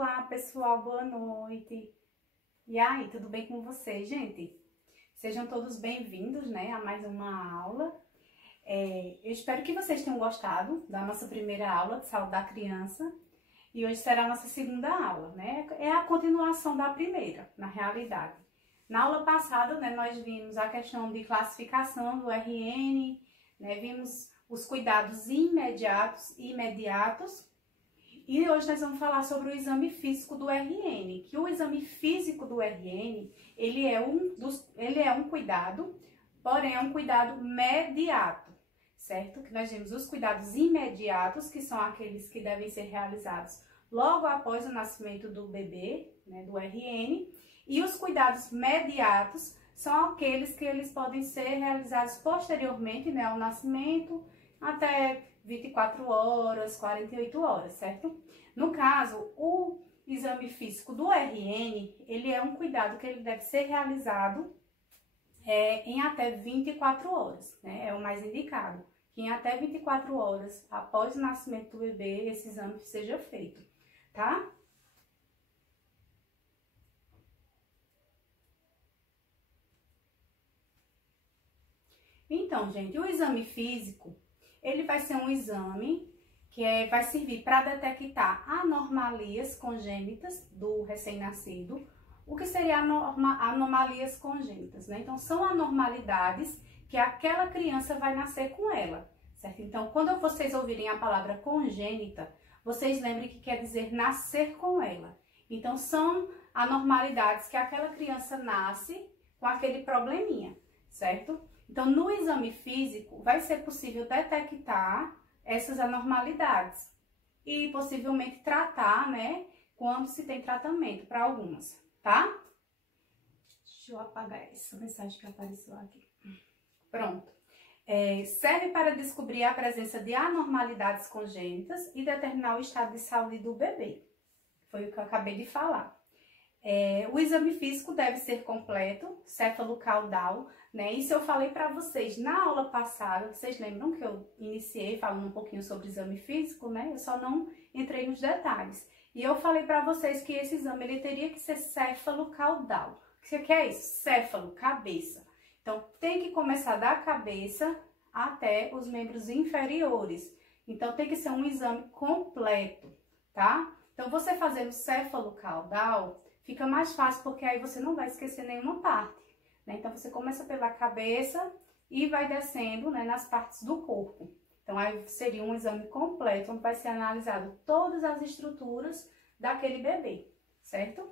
Olá, pessoal, boa noite. E aí, tudo bem com vocês, gente? Sejam todos bem-vindos, né, a mais uma aula. Eu espero que vocês tenham gostado da nossa primeira aula de saúde da criança. E hoje será a nossa segunda aula, né? É a continuação da primeira, na realidade. Na aula passada, né, nós vimos a questão de classificação do RN, né, vimos os cuidados imediatos e imediatos. E hoje nós vamos falar sobre o exame físico do RN, que o exame físico do RN, ele é um cuidado, porém é um cuidado mediato, certo? Que nós vimos os cuidados imediatos, que são aqueles que devem ser realizados logo após o nascimento do bebê, né, do RN, e os cuidados mediatos são aqueles que eles podem ser realizados posteriormente, né, ao nascimento, até 24 horas, 48 horas, certo? No caso, o exame físico do RN, ele é um cuidado que ele deve ser realizado em até 24 horas, né? É o mais indicado, que em até 24 horas após o nascimento do bebê, esse exame seja feito, tá? Então, gente, o exame físico, ele vai ser um exame que vai servir para detectar anomalias congênitas do recém-nascido. O que seria anomalias congênitas, né? Então, são anormalidades que aquela criança vai nascer com ela, certo? Então, quando vocês ouvirem a palavra congênita, vocês lembrem que quer dizer nascer com ela. Então, são anormalidades que aquela criança nasce com aquele probleminha, certo? Então, no exame físico, vai ser possível detectar essas anormalidades e possivelmente tratar, né, quando se tem tratamento para algumas, tá? Deixa eu apagar essa mensagem que apareceu aqui. Pronto. Serve para descobrir a presença de anormalidades congênitas e determinar o estado de saúde do bebê. Foi o que eu acabei de falar. O exame físico deve ser completo, céfalo-caudal, né? Isso eu falei para vocês na aula passada. Vocês lembram que eu iniciei falando um pouquinho sobre o exame físico, né? Eu só não entrei nos detalhes. E eu falei para vocês que esse exame ele teria que ser céfalo-caudal. O que é isso? Céfalo, cabeça. Então, tem que começar da cabeça até os membros inferiores. Então, tem que ser um exame completo, tá? Então, você fazendo céfalo-caudal, fica mais fácil, porque aí você não vai esquecer nenhuma parte, né? Então, você começa pela cabeça e vai descendo, né, nas partes do corpo. Então, aí seria um exame completo, onde vai ser analisado todas as estruturas daquele bebê, certo?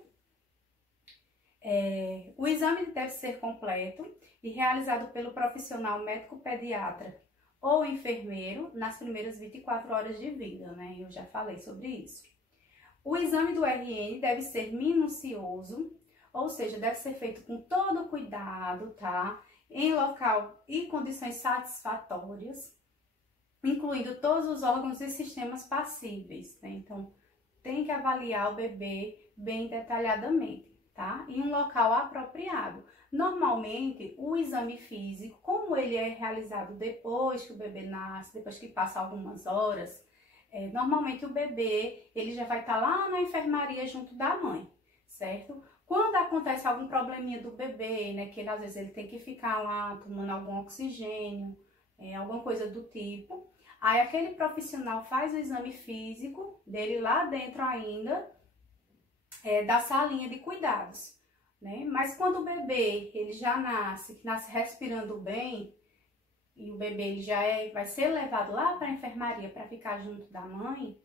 O exame deve ser completo e realizado pelo profissional médico-pediatra ou enfermeiro nas primeiras 24 horas de vida, né? Eu já falei sobre isso. O exame do RN deve ser minucioso, ou seja, deve ser feito com todo cuidado, tá? Em local e condições satisfatórias, incluindo todos os órgãos e sistemas passíveis, né? Então, tem que avaliar o bebê bem detalhadamente, tá? Em um local apropriado. Normalmente, o exame físico, como ele é realizado depois que o bebê nasce, depois que passa algumas horas, normalmente o bebê, ele já vai estar lá na enfermaria junto da mãe, certo? Quando acontece algum probleminha do bebê, né, que às vezes ele tem que ficar lá tomando algum oxigênio, alguma coisa do tipo, aí aquele profissional faz o exame físico dele lá dentro ainda, da salinha de cuidados, né? Mas quando o bebê, ele já nasce respirando bem, e o bebê ele já vai ser levado lá para a enfermaria para ficar junto da mãe,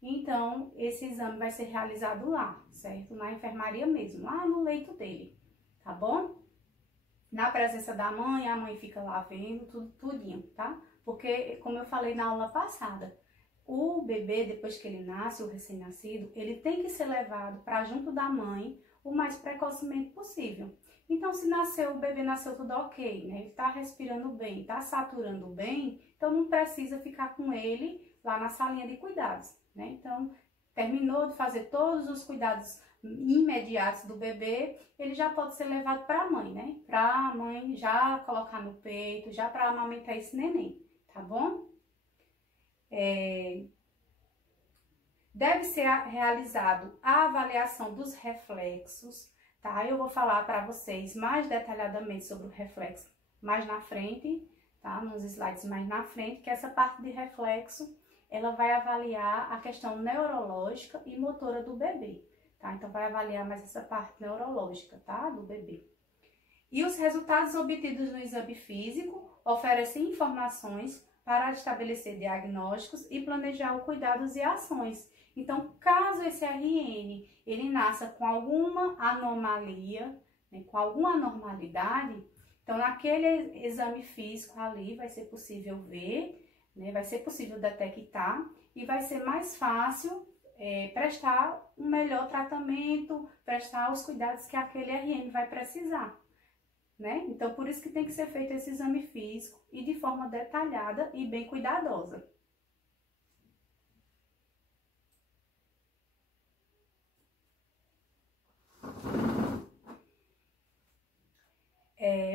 então esse exame vai ser realizado lá, certo? Na enfermaria mesmo, lá no leito dele, tá bom? Na presença da mãe, a mãe fica lá vendo tudinho, tá? Porque, como eu falei na aula passada, o bebê, depois que ele nasce, o recém-nascido, ele tem que ser levado para junto da mãe o mais precocemente possível. Então, se o bebê nasceu tudo ok, né? Ele tá respirando bem, tá saturando bem, então não precisa ficar com ele lá na salinha de cuidados, né? Então, terminou de fazer todos os cuidados imediatos do bebê, ele já pode ser levado para a mãe, né? Para a mãe já colocar no peito, já para amamentar esse neném, tá bom? Deve ser realizado a avaliação dos reflexos, tá? Eu vou falar para vocês mais detalhadamente sobre o reflexo mais na frente, tá? Nos slides mais na frente, que essa parte de reflexo, ela vai avaliar a questão neurológica e motora do bebê, tá? Então, vai avaliar mais essa parte neurológica, tá? Do bebê. E os resultados obtidos no exame físico oferecem informações para estabelecer diagnósticos e planejar os cuidados e ações. Então, caso esse RN ele nasça com alguma anomalia, né, com alguma anormalidade, então naquele exame físico ali vai ser possível ver, né, vai ser possível detectar e vai ser mais fácil prestar um melhor tratamento, prestar os cuidados que aquele RN vai precisar. Né? Então, por isso que tem que ser feito esse exame físico e de forma detalhada e bem cuidadosa.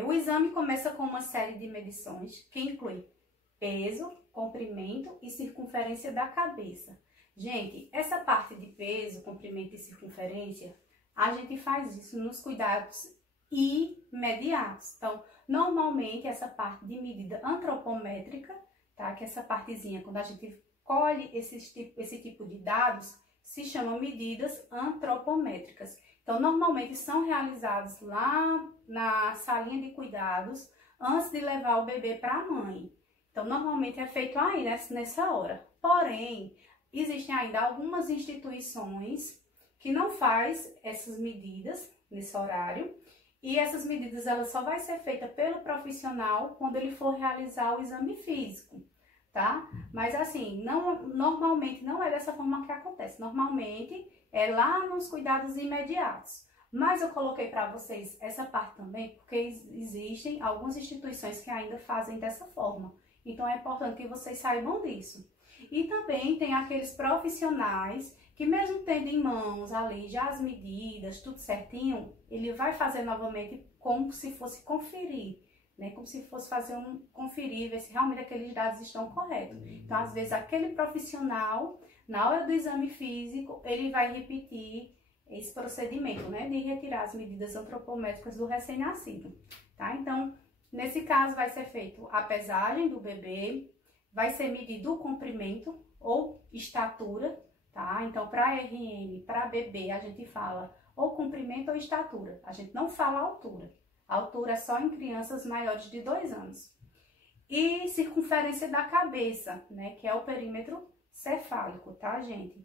O exame começa com uma série de medições que inclui peso, comprimento e circunferência da cabeça. Gente, essa parte de peso, comprimento e circunferência, a gente faz isso nos cuidados imediatos. Então, normalmente essa parte de medida antropométrica, tá? Que é essa partezinha, quando a gente colhe esse tipo de dados, se chama medidas antropométricas. Então, normalmente são realizados lá na salinha de cuidados antes de levar o bebê para a mãe. Então, normalmente é feito aí nessa hora. Porém, existem ainda algumas instituições que não faz essas medidas nesse horário. E essas medidas ela só vai ser feita pelo profissional quando ele for realizar o exame físico, tá? Mas assim, normalmente não é dessa forma que acontece. Normalmente é lá nos cuidados imediatos. Mas eu coloquei para vocês essa parte também porque existem algumas instituições que ainda fazem dessa forma. Então é importante que vocês saibam disso. E também tem aqueles profissionais que mesmo tendo em mãos ali já as medidas, tudo certinho, ele vai fazer novamente como se fosse conferir, né? Como se fosse fazer conferir, ver se realmente aqueles dados estão corretos. Então, às vezes, aquele profissional, na hora do exame físico, ele vai repetir esse procedimento, né? De retirar as medidas antropométricas do recém-nascido, tá? Então, nesse caso, vai ser feito a pesagem do bebê, vai ser medido o comprimento ou estatura, tá? Então, para RN, para bebê, a gente fala ou comprimento ou estatura. A gente não fala altura. A altura é só em crianças maiores de 2 anos. E circunferência da cabeça, né? Que é o perímetro cefálico, tá, gente?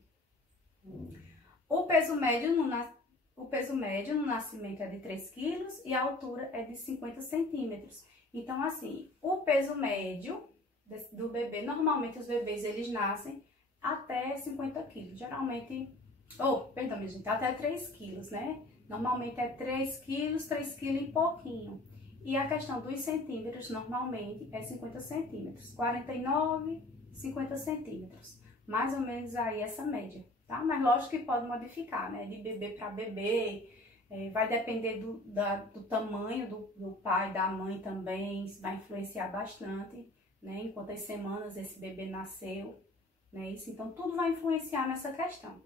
O peso médio no nascimento é de 3 quilos e a altura é de 50 centímetros. Então, assim, o peso médio do bebê, normalmente os bebês, eles nascem até 50 quilos, geralmente, perdão, minha gente, até 3 quilos, né? Normalmente é 3 quilos e pouquinho. E a questão dos centímetros, normalmente, é 50 centímetros, 49, 50 centímetros. Mais ou menos aí essa média, tá? Mas lógico que pode modificar, né? De bebê para bebê, vai depender do tamanho do pai, da mãe também, isso vai influenciar bastante, né? Em quantas semanas esse bebê nasceu. Né, isso, então, tudo vai influenciar nessa questão.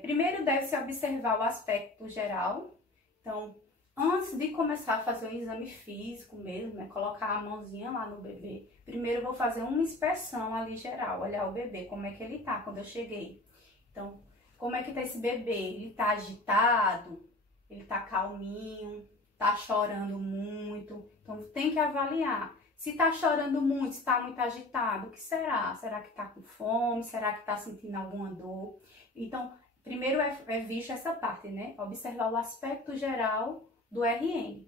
Primeiro, deve-se observar o aspecto geral. Então, antes de começar a fazer um exame físico mesmo, né, colocar a mãozinha lá no bebê, primeiro eu vou fazer uma inspeção ali geral, olhar o bebê, como é que ele tá quando eu cheguei. Então, como é que tá esse bebê? Ele tá agitado? Ele tá calminho? Tá chorando muito? Então, tem que avaliar. Se tá chorando muito, se tá muito agitado, o que será? Será que tá com fome? Será que tá sentindo alguma dor? Então, primeiro é visto essa parte, né? Observar o aspecto geral do RN,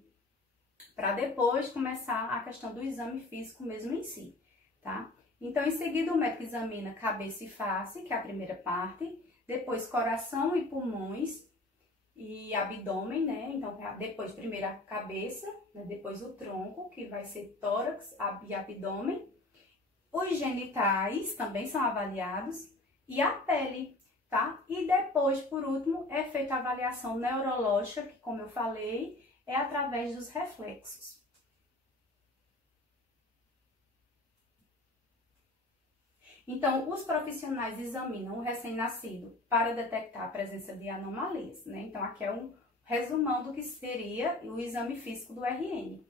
para depois começar a questão do exame físico mesmo em si, tá? Então, em seguida, o médico examina cabeça e face, que é a primeira parte, depois coração e pulmões, e abdômen, né? Então, depois, primeiro a cabeça, né? Depois o tronco, que vai ser tórax e abdômen. Os genitais também são avaliados e a pele, tá? E depois, por último, é feita a avaliação neurológica, que, como eu falei, é através dos reflexos. Então, os profissionais examinam o recém-nascido para detectar a presença de anomalias, né? Então, aqui é um resumão do que seria o exame físico do RN.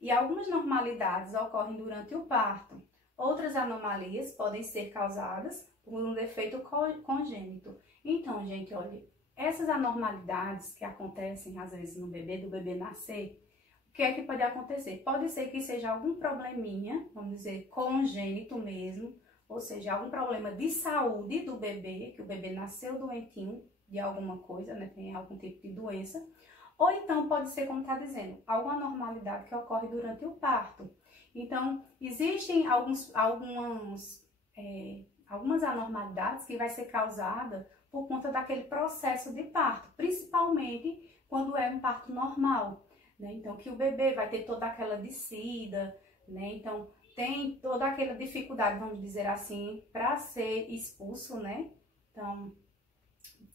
E algumas normalidades ocorrem durante o parto. Outras anomalias podem ser causadas por um defeito congênito. Então, gente, olha, essas anormalidades que acontecem às vezes no bebê, do bebê nascer, o que é que pode acontecer? Pode ser que seja algum probleminha, vamos dizer, congênito mesmo, ou seja, algum problema de saúde do bebê, que o bebê nasceu doentinho de alguma coisa, né, tem algum tipo de doença, ou então pode ser, como está dizendo, alguma anormalidade que ocorre durante o parto. Então, existem algumas anormalidades que vai ser causada por conta daquele processo de parto, principalmente quando é um parto normal, né? Então, que o bebê vai ter toda aquela descida, né? Então, tem toda aquela dificuldade, vamos dizer assim, para ser expulso, né? Então,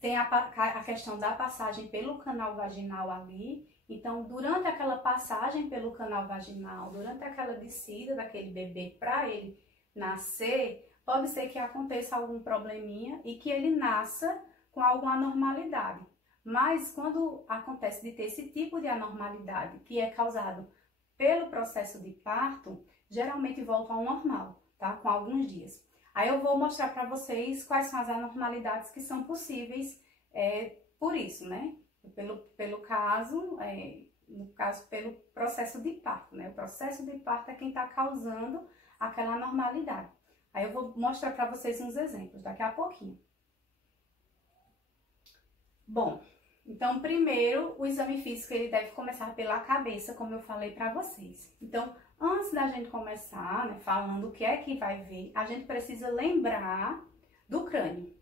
tem a questão da passagem pelo canal vaginal ali. Então, durante aquela passagem pelo canal vaginal, durante aquela descida daquele bebê para ele nascer, pode ser que aconteça algum probleminha e que ele nasça com alguma anormalidade. Mas quando acontece de ter esse tipo de anormalidade, que é causado pelo processo de parto, geralmente volta ao normal, tá? Com alguns dias. Aí eu vou mostrar para vocês quais são as anormalidades que são possíveis por isso, né? Pelo caso, no caso, pelo processo de parto, né? O processo de parto é quem está causando aquela anormalidade. Aí eu vou mostrar para vocês uns exemplos daqui a pouquinho. Bom, então primeiro o exame físico ele deve começar pela cabeça, como eu falei para vocês. Então, antes da gente começar, né, falando o que é que vai ver, a gente precisa lembrar do crânio,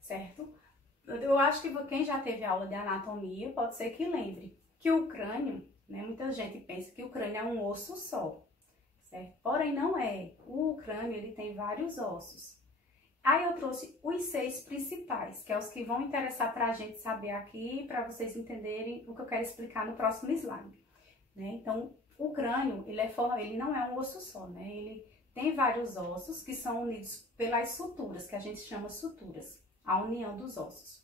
certo? Eu acho que quem já teve aula de anatomia pode ser que lembre que o crânio, né, muita gente pensa que o crânio é um osso só, certo? Porém não é. O crânio ele tem vários ossos. Aí eu trouxe os 6 principais, que é os que vão interessar para a gente saber aqui, para vocês entenderem o que eu quero explicar no próximo slide, né? Então, o crânio, ele não é um osso só, né? Ele tem vários ossos que são unidos pelas suturas, que a gente chama suturas, a união dos ossos.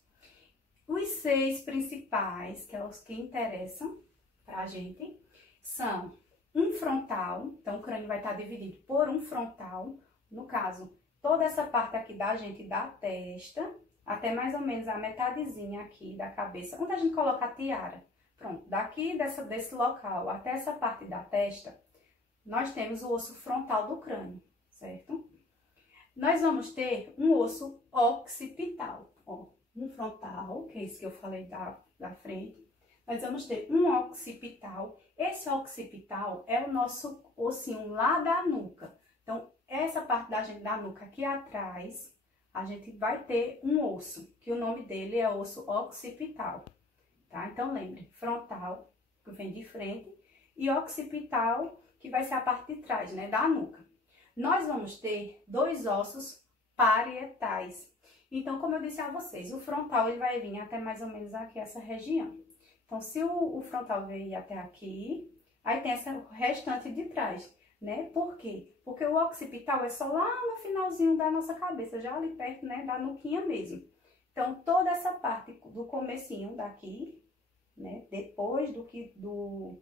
Os 6 principais, que é os que interessam para a gente, são um frontal, então o crânio vai estar dividido por um frontal, no caso, toda essa parte aqui da gente, da testa, até mais ou menos a metadezinha aqui da cabeça, onde a gente coloca a tiara. Pronto, daqui desse local até essa parte da testa, nós temos o osso frontal do crânio, certo? Nós vamos ter um osso occipital, ó, um frontal, que é esse que eu falei da frente. Nós vamos ter um occipital. Esse occipital é o nosso ossinho lá da nuca. Então, essa parte da nuca aqui atrás, a gente vai ter um osso, que o nome dele é osso occipital, tá? Então, lembre, frontal, que vem de frente, e occipital, que vai ser a parte de trás, né, da nuca. Nós vamos ter 2 ossos parietais. Então, como eu disse a vocês, o frontal ele vai vir até mais ou menos aqui, essa região. Então, se o frontal veio até aqui, aí tem essa restante de trás, né? Por quê? Porque o occipital é só lá no finalzinho da nossa cabeça, já ali perto, né, da nuquinha mesmo. Então, toda essa parte do comecinho daqui, né, depois do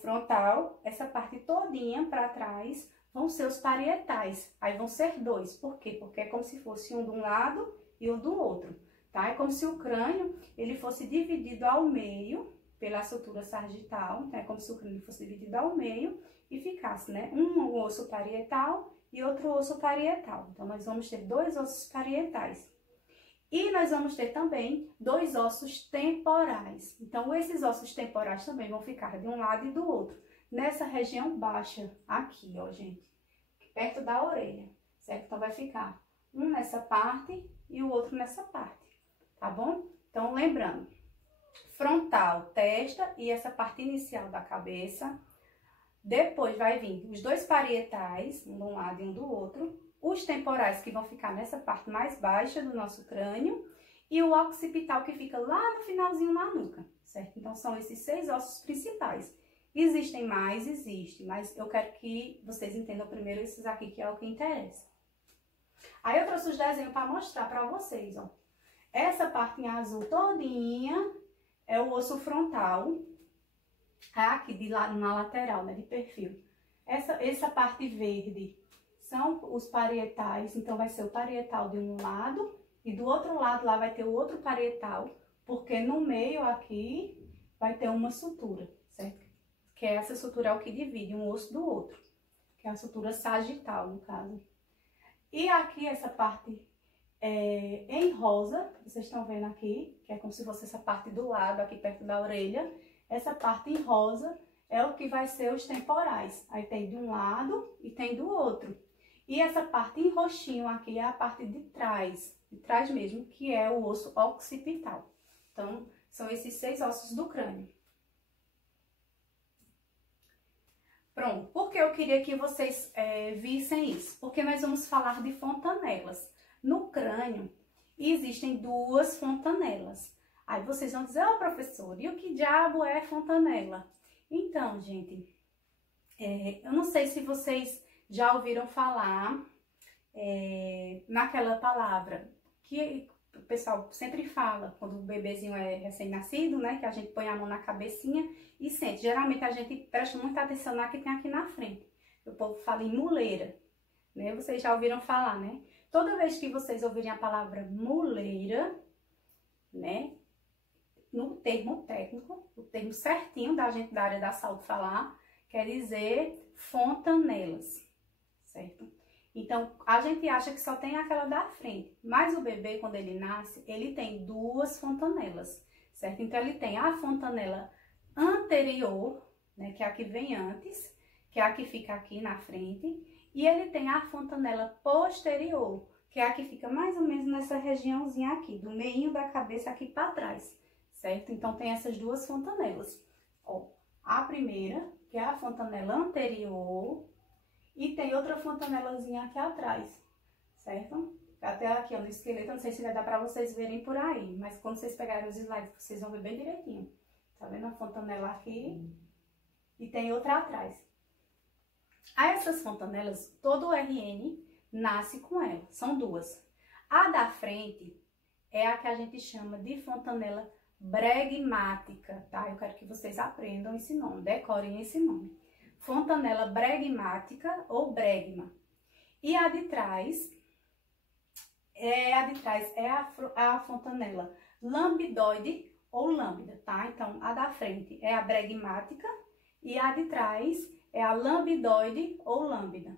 frontal, essa parte todinha para trás vão ser os parietais. Aí vão ser 2. Por quê? Porque é como se fosse um de um lado e um do outro, tá? É como se o crânio ele fosse dividido ao meio pela sutura sagital, então é como se o crânio fosse dividido ao meio e ficasse, né, um osso parietal e outro osso parietal. Então, nós vamos ter 2 ossos parietais. E nós vamos ter também 2 ossos temporais. Então, esses ossos temporais também vão ficar de um lado e do outro. Nessa região baixa, aqui, ó, gente, perto da orelha, certo? Então, vai ficar um nessa parte e o outro nessa parte, tá bom? Então, lembrando, frontal, testa e essa parte inicial da cabeça. Depois vai vir os 2 parietais, um de um lado e um do outro. Os temporais, que vão ficar nessa parte mais baixa do nosso crânio. E o occipital, que fica lá no finalzinho na nuca, certo? Então, são esses 6 ossos principais. Existem mais? Existe, mas eu quero que vocês entendam primeiro esses aqui, que é o que interessa. Aí eu trouxe os desenhos para mostrar para vocês, ó. Essa parte em azul todinha é o osso frontal, aqui de lado na lateral, né, de perfil. Essa parte verde são os parietais, então vai ser o parietal de um lado e do outro lado lá vai ter o outro parietal, porque no meio aqui vai ter uma sutura, certo? Que essa sutura é o que divide um osso do outro, que é a sutura sagital, no caso. E aqui essa parte em rosa, vocês estão vendo aqui, que é como se fosse essa parte do lado, aqui perto da orelha. Essa parte em rosa é o que vai ser os temporais. Aí tem de um lado e tem do outro. E essa parte em roxinho aqui é a parte de trás mesmo, que é o osso occipital. Então, são esses 6 ossos do crânio. Pronto, por que eu queria que vocês vissem isso? Porque nós vamos falar de fontanelas. No crânio, existem 2 fontanelas. Aí vocês vão dizer, professor, e o que diabo é fontanela? Então, gente, eu não sei se vocês já ouviram falar naquela palavra que o pessoal sempre fala quando o bebezinho é recém-nascido, né? Que a gente põe a mão na cabecinha e sente. Geralmente a gente presta muita atenção na que tem aqui na frente. O povo fala em muleira, né? Vocês já ouviram falar, né? Toda vez que vocês ouvirem a palavra muleira, né? No termo técnico, o termo certinho da gente da área da saúde falar, quer dizer fontanelas, certo? Então, a gente acha que só tem aquela da frente, mas o bebê, quando ele nasce, ele tem 2 fontanelas, certo? Então, ele tem a fontanela anterior, né, que é a que vem antes, que é a que fica aqui na frente, e ele tem a fontanela posterior, que é a que fica mais ou menos nessa regiãozinha aqui, do meinho da cabeça aqui para trás, certo? Então, tem essas 2 fontanelas. Ó, a primeira, que é a fontanela anterior, e tem outra fontanelazinha aqui atrás, certo? Até aqui, ó, no esqueleto, não sei se vai dar para vocês verem por aí, mas quando vocês pegarem os slides, vocês vão ver bem direitinho. Tá vendo a fontanela aqui? E tem outra atrás. Aí essas fontanelas, todo o RN nasce com ela, são 2. A da frente é a que a gente chama de fontanela bregmática, tá? Eu quero que vocês aprendam esse nome, decorem esse nome. Fontanela bregmática ou bregma. E a de trás é a fontanela lambidoide ou lambda, tá? Então, a da frente é a bregmática e a de trás é a lambidoide ou lambda.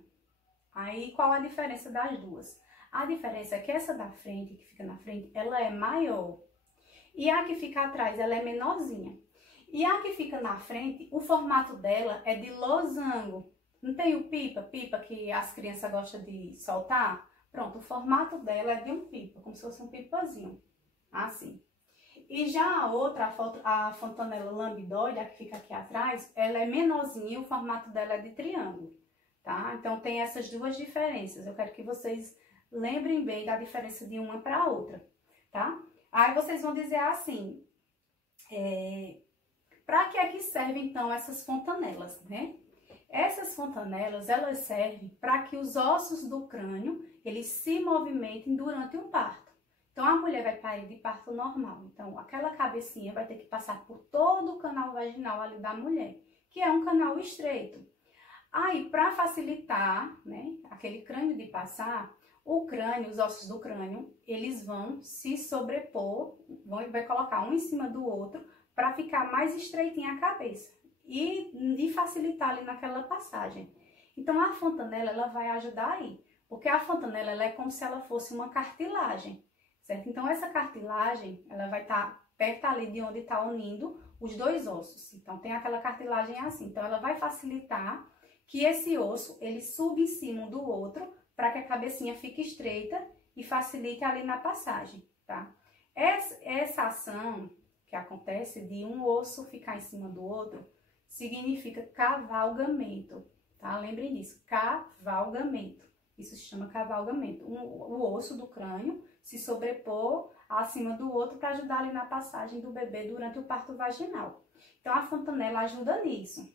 Aí, qual a diferença das duas? A diferença é que essa da frente, que fica na frente, ela é maior. E a que fica atrás, ela é menorzinha. E a que fica na frente, o formato dela é de losango. Não tem o pipa que as crianças gostam de soltar? Pronto, o formato dela é de um pipa, como se fosse um pipazinho, assim. E já a outra, a fontanela lambidoide, a que fica aqui atrás, ela é menorzinha, o formato dela é de triângulo, tá? Então tem essas 2 diferenças. Eu quero que vocês lembrem bem da diferença de uma para a outra, tá? Aí vocês vão dizer assim, para que é que servem então essas fontanelas, né? Essas fontanelas, elas servem para que os ossos do crânio, eles se movimentem durante o parto. Então, a mulher vai parir de parto normal. Então, aquela cabecinha vai ter que passar por todo o canal vaginal ali da mulher, que é um canal estreito. Aí, para facilitar, né, aquele crânio de passar, o crânio, os ossos do crânio, eles vão se sobrepor, vai colocar um em cima do outro, para ficar mais estreitinha a cabeça e facilitar ali naquela passagem. Então, a fontanela, ela vai ajudar aí, porque a fontanela, ela é como se ela fosse uma cartilagem, certo? Então, essa cartilagem, ela vai estar perto ali de onde está unindo os 2 ossos. Então, tem aquela cartilagem assim. Então, ela vai facilitar que esse osso, ele suba em cima do outro, para que a cabecinha fique estreita e facilite ali na passagem, tá? Essa ação que acontece de um osso ficar em cima do outro, significa cavalgamento, tá? Lembrem disso, cavalgamento. Isso se chama cavalgamento. O osso do crânio se sobrepor acima do outro para ajudar ali na passagem do bebê durante o parto vaginal. Então, a fontanela ajuda nisso.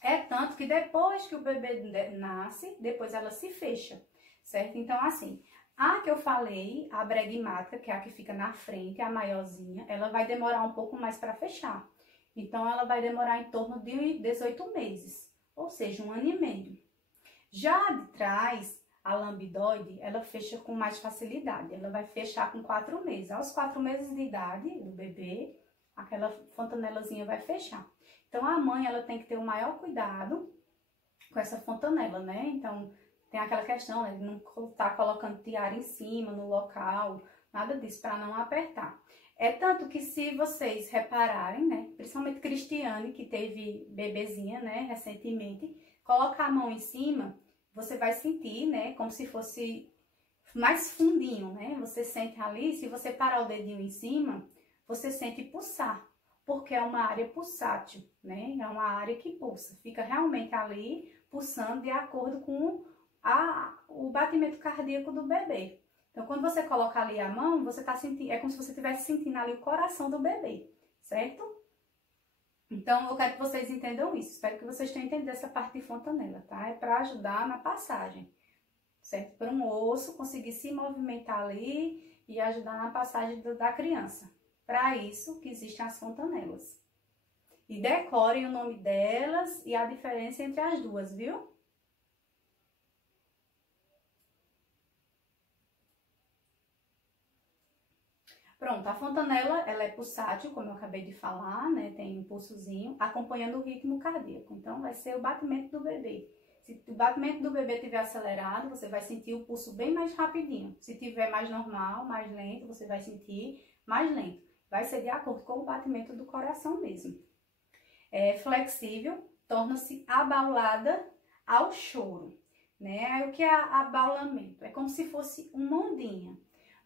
É tanto que depois que o bebê nasce, depois ela se fecha. certo? Então, assim, a que eu falei, a bregmática, que é a que fica na frente, a maiorzinha, ela vai demorar um pouco mais para fechar. Então, ela vai demorar em torno de 18 meses, ou seja, 1 ano e meio. Já de trás, a lambidoide, ela fecha com mais facilidade. Ela vai fechar com 4 meses. Aos 4 meses de idade do bebê, aquela fontanelazinha vai fechar. Então, a mãe, ela tem que ter o maior cuidado com essa fontanela, né? Então, tem aquela questão, né, de não estar colocando tiara em cima, no local, nada disso, para não apertar. É tanto que se vocês repararem, né, principalmente Cristiane, que teve bebezinha, né, recentemente, colocar a mão em cima, você vai sentir, né, como se fosse mais fundinho, né? Você sente ali, se você parar o dedinho em cima, você sente pulsar, porque é uma área pulsátil, né? É uma área que pulsa, fica realmente ali pulsando de acordo com o batimento cardíaco do bebê. Então, quando você coloca ali a mão, você tá sentindo, é como se você estivesse sentindo ali o coração do bebê, certo? Então, eu quero que vocês entendam isso. Espero que vocês tenham entendido essa parte de fontanela, tá? É para ajudar na passagem, certo? Para um osso conseguir se movimentar ali e ajudar na passagem da criança. Para isso que existem as fontanelas. E decorem o nome delas e a diferença entre as duas, viu? Pronto, a fontanela, ela é pulsátil, como eu acabei de falar, né? Tem um pulsozinho, acompanhando o ritmo cardíaco. Então, vai ser o batimento do bebê. Se o batimento do bebê estiver acelerado, você vai sentir o pulso bem mais rapidinho. Se tiver mais normal, mais lento, você vai sentir mais lento. Vai ser de acordo com o batimento do coração mesmo. É flexível, torna-se abaulada ao choro, né? O que é abaulamento? É como se fosse uma ondinha.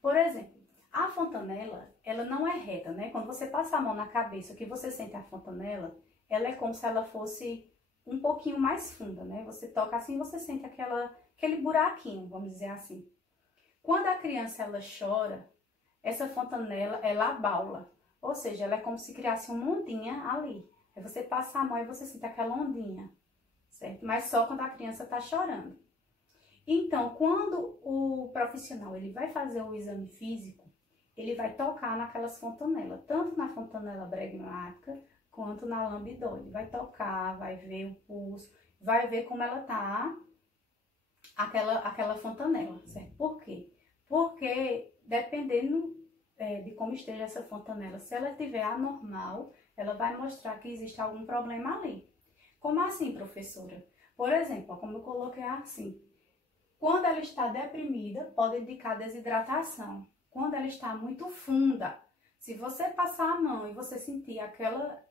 Por exemplo, a fontanela, ela não é reta, né? Quando você passa a mão na cabeça, que você sente a fontanela, ela é como se ela fosse um pouquinho mais funda, né? Você toca assim, você sente aquele buraquinho, vamos dizer assim. Quando a criança, ela chora, essa fontanela, ela abaula. Ou seja, ela é como se criasse uma ondinha ali. Aí você passa a mão e você sente aquela ondinha, certo? Mas só quando a criança tá chorando. Então, quando o profissional, ele vai fazer o exame físico, ele vai tocar naquelas fontanelas, tanto na fontanela bregmática quanto na lambidoide. Vai tocar, vai ver o pulso, vai ver como ela tá, aquela fontanela, certo? Por quê? Porque dependendo de como esteja essa fontanela, se ela estiver anormal, ela vai mostrar que existe algum problema ali. Como assim, professora? Por exemplo, como eu coloquei assim, quando ela está deprimida, pode indicar desidratação. Quando ela está muito funda, se você passar a mão e você sentir aquela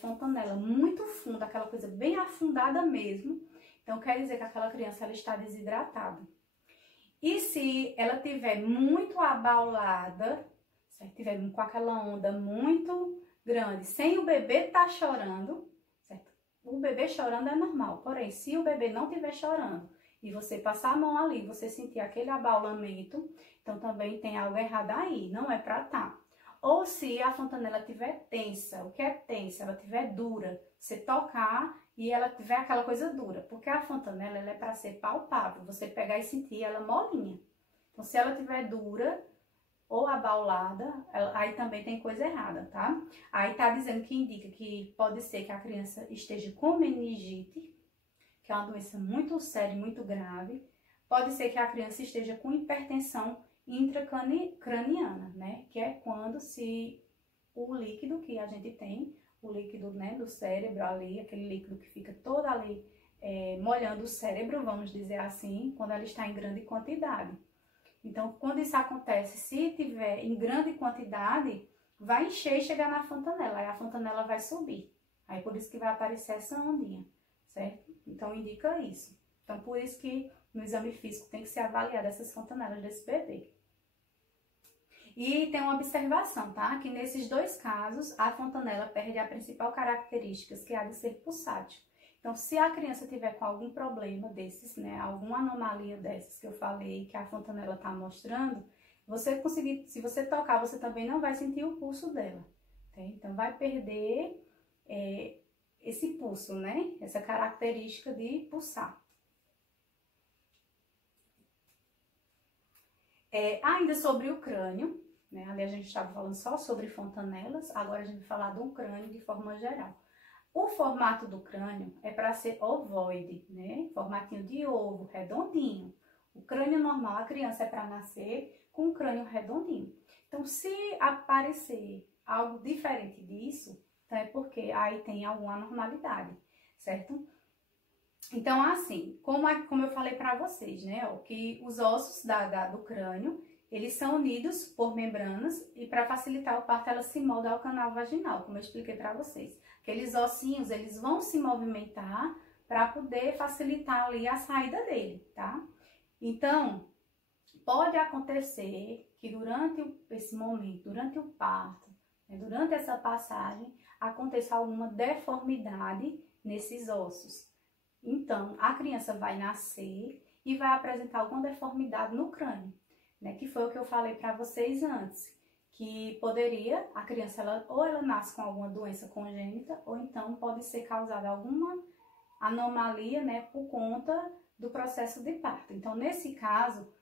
fontanela muito funda, aquela coisa bem afundada mesmo, então quer dizer que aquela criança ela está desidratada. E se ela tiver muito abaulada, certo? Tiver com aquela onda muito grande, sem o bebê estar chorando, certo? O bebê chorando é normal, porém, se o bebê não estiver chorando, e você passar a mão ali, você sentir aquele abaulamento, então também tem algo errado aí, não é pra tá. Ou se a fontanela estiver tensa, o que é tensa? Ela estiver dura, você tocar e ela tiver aquela coisa dura, porque a fontanela ela é para ser palpável, você pegar e sentir ela molinha. Então se ela estiver dura ou abaulada, aí também tem coisa errada, tá? Aí tá dizendo que indica que pode ser que a criança esteja com meningite, que é uma doença muito séria e muito grave. Pode ser que a criança esteja com hipertensão intracraniana, né? Que é quando se o líquido que a gente tem, o líquido, né, do cérebro ali, aquele líquido que fica todo ali molhando o cérebro, vamos dizer assim, quando ela está em grande quantidade. Então, quando isso acontece, se tiver em grande quantidade, vai encher e chegar na fontanela, aí a fontanela vai subir. Aí por isso que vai aparecer essa ondinha, certo? Então, indica isso. Então, por isso que no exame físico tem que ser avaliada essas fontanelas desse bebê. E tem uma observação, tá? Que nesses dois casos, a fontanela perde a principal característica, que é a de ser pulsátil. Então, se a criança tiver com algum problema desses, né? Alguma anomalia dessas que eu falei, que a fontanela tá mostrando, se você tocar, você também não vai sentir o pulso dela, tá? Então, vai perder esse pulso, né? Essa característica de pulsar. Ainda sobre o crânio, né? Ali a gente estava falando só sobre fontanelas, agora a gente vai falar do crânio de forma geral. O formato do crânio é para ser ovoide, né? Formatinho de ovo, redondinho. O crânio normal, a criança é para nascer com um crânio redondinho. Então, se aparecer algo diferente disso, então é porque aí tem alguma anormalidade, certo? Então, assim, como eu falei para vocês, né? Que os ossos do crânio, eles são unidos por membranas e para facilitar o parto, ela se molda ao canal vaginal, como eu expliquei para vocês. Aqueles ossinhos, eles vão se movimentar para poder facilitar ali a saída dele, tá? Então, pode acontecer que durante esse momento, durante o parto, né, durante essa passagem, aconteça alguma deformidade nesses ossos. Então, a criança vai nascer e vai apresentar alguma deformidade no crânio, né? Que foi o que eu falei para vocês antes, que poderia, a criança, ou ela nasce com alguma doença congênita, ou então pode ser causada alguma anomalia, né, por conta do processo de parto. Então, nesse caso,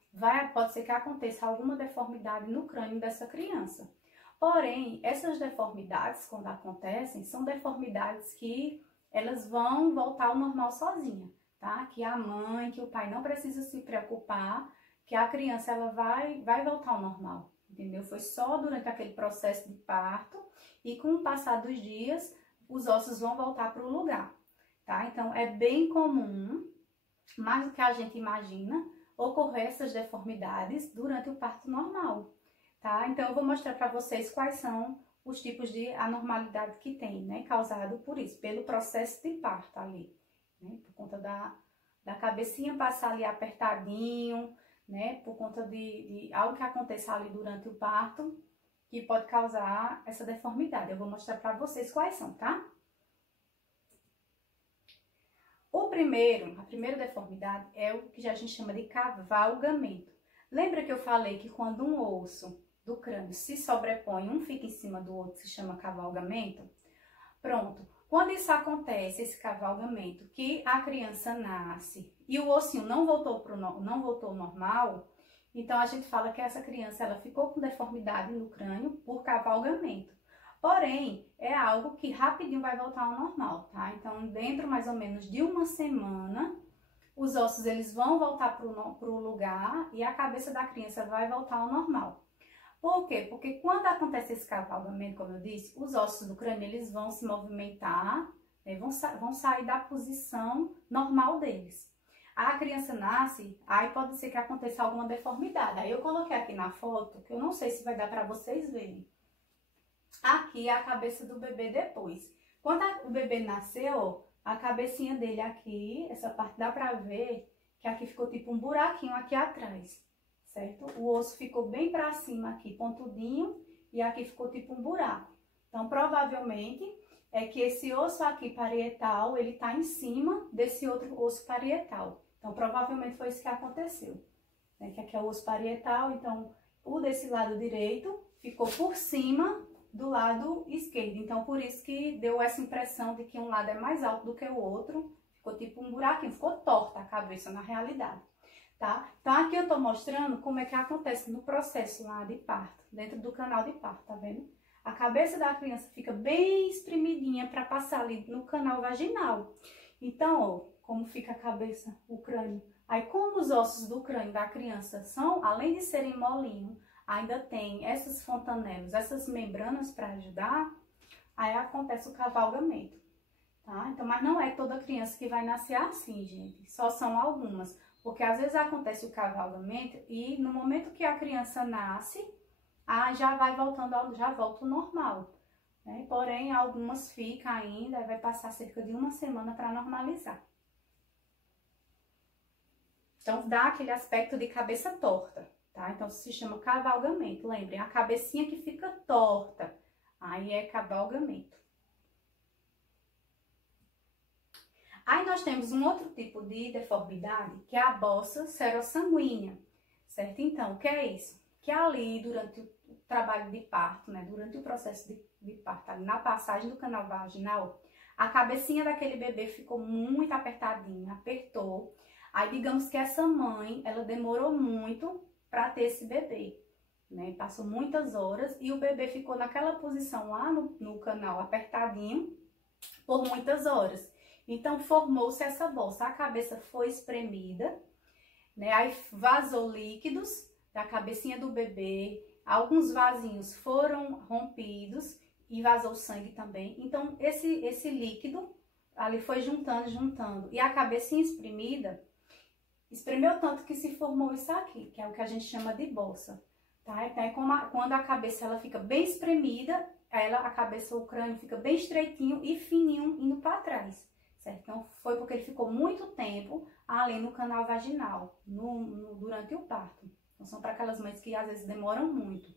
pode ser que aconteça alguma deformidade no crânio dessa criança. Porém, essas deformidades, quando acontecem, são deformidades que elas vão voltar ao normal sozinha, tá? Que a mãe, que o pai não precisa se preocupar, que a criança ela vai voltar ao normal, entendeu? Foi só durante aquele processo de parto e com o passar dos dias, os ossos vão voltar para o lugar, tá? Então, é bem comum, mais do que a gente imagina, ocorrer essas deformidades durante o parto normal, tá? Então, eu vou mostrar para vocês quais são os tipos de anormalidade que tem, né? Causado por isso, pelo processo de parto ali, né? Por conta da cabecinha passar ali apertadinho, né? Por conta de algo que aconteça ali durante o parto, que pode causar essa deformidade. Eu vou mostrar para vocês quais são, tá? A primeira deformidade é o que a gente chama de cavalgamento. Lembra que eu falei que quando um osso do crânio se sobrepõe, um fica em cima do outro, se chama cavalgamento? Pronto. Quando isso acontece, esse cavalgamento, que a criança nasce e o ossinho não voltou ao normal, então a gente fala que essa criança ela ficou com deformidade no crânio por cavalgamento. Porém, é algo que rapidinho vai voltar ao normal, tá? Então, dentro mais ou menos de uma semana, os ossos eles vão voltar para o lugar e a cabeça da criança vai voltar ao normal. Por quê? Porque quando acontece esse cavalgamento, como eu disse, os ossos do crânio eles vão se movimentar, né, vão sair da posição normal deles. A criança nasce, aí pode ser que aconteça alguma deformidade. Aí eu coloquei aqui na foto, que eu não sei se vai dar para vocês verem. Aqui é a cabeça do bebê depois. Quando o bebê nasceu, a cabecinha dele aqui, essa parte dá pra ver que aqui ficou tipo um buraquinho aqui atrás, certo? O osso ficou bem pra cima aqui, pontudinho, e aqui ficou tipo um buraco. Então, provavelmente, é que esse osso aqui parietal, ele tá em cima desse outro osso parietal. Então, provavelmente foi isso que aconteceu, né? Que aqui é o osso parietal, então, o desse lado direito ficou por cima do lado esquerdo. Então, por isso que deu essa impressão de que um lado é mais alto do que o outro. Ficou tipo um buraquinho, ficou torta a cabeça na realidade, tá? Então, aqui eu tô mostrando como é que acontece no processo lá de parto, dentro do canal de parto, tá vendo? A cabeça da criança fica bem espremidinha para passar ali no canal vaginal. Então, ó, como fica a cabeça, o crânio. Aí, como os ossos do crânio da criança são, além de serem molinhos, ainda tem essas fontanelas, essas membranas para ajudar, aí acontece o cavalgamento, tá? Então, mas não é toda criança que vai nascer assim, gente, só são algumas, porque às vezes acontece o cavalgamento e no momento que a criança nasce, já vai voltando, já volta o normal, né? Porém, algumas ficam ainda, vai passar cerca de uma semana para normalizar. Então, dá aquele aspecto de cabeça torta. Tá? Então, se chama cavalgamento. Lembrem, a cabecinha que fica torta, aí é cavalgamento. Aí nós temos um outro tipo de deformidade, que é a bossa serossanguínea, certo? Então, o que é isso? Que ali, durante o trabalho de parto, né? Durante o processo de parto, ali na passagem do canal vaginal, a cabecinha daquele bebê ficou muito apertadinha, apertou. Aí, digamos que essa mãe, ela demorou muito para ter esse bebê, né? Passou muitas horas e o bebê ficou naquela posição lá no canal apertadinho por muitas horas. Então formou-se essa bolsa, a cabeça foi espremida, né? Aí vazou líquidos da cabecinha do bebê, alguns vasinhos foram rompidos e vazou sangue também. Então esse líquido ali foi juntando, e a cabecinha espremida, espremeu tanto que se formou isso aqui, que é o que a gente chama de bolsa, tá? Então é como quando a cabeça ela fica bem espremida, a cabeça, o crânio fica bem estreitinho e fininho indo para trás, certo? Então foi porque ele ficou muito tempo ali no canal vaginal, durante o parto. Então são para aquelas mães que às vezes demoram muito,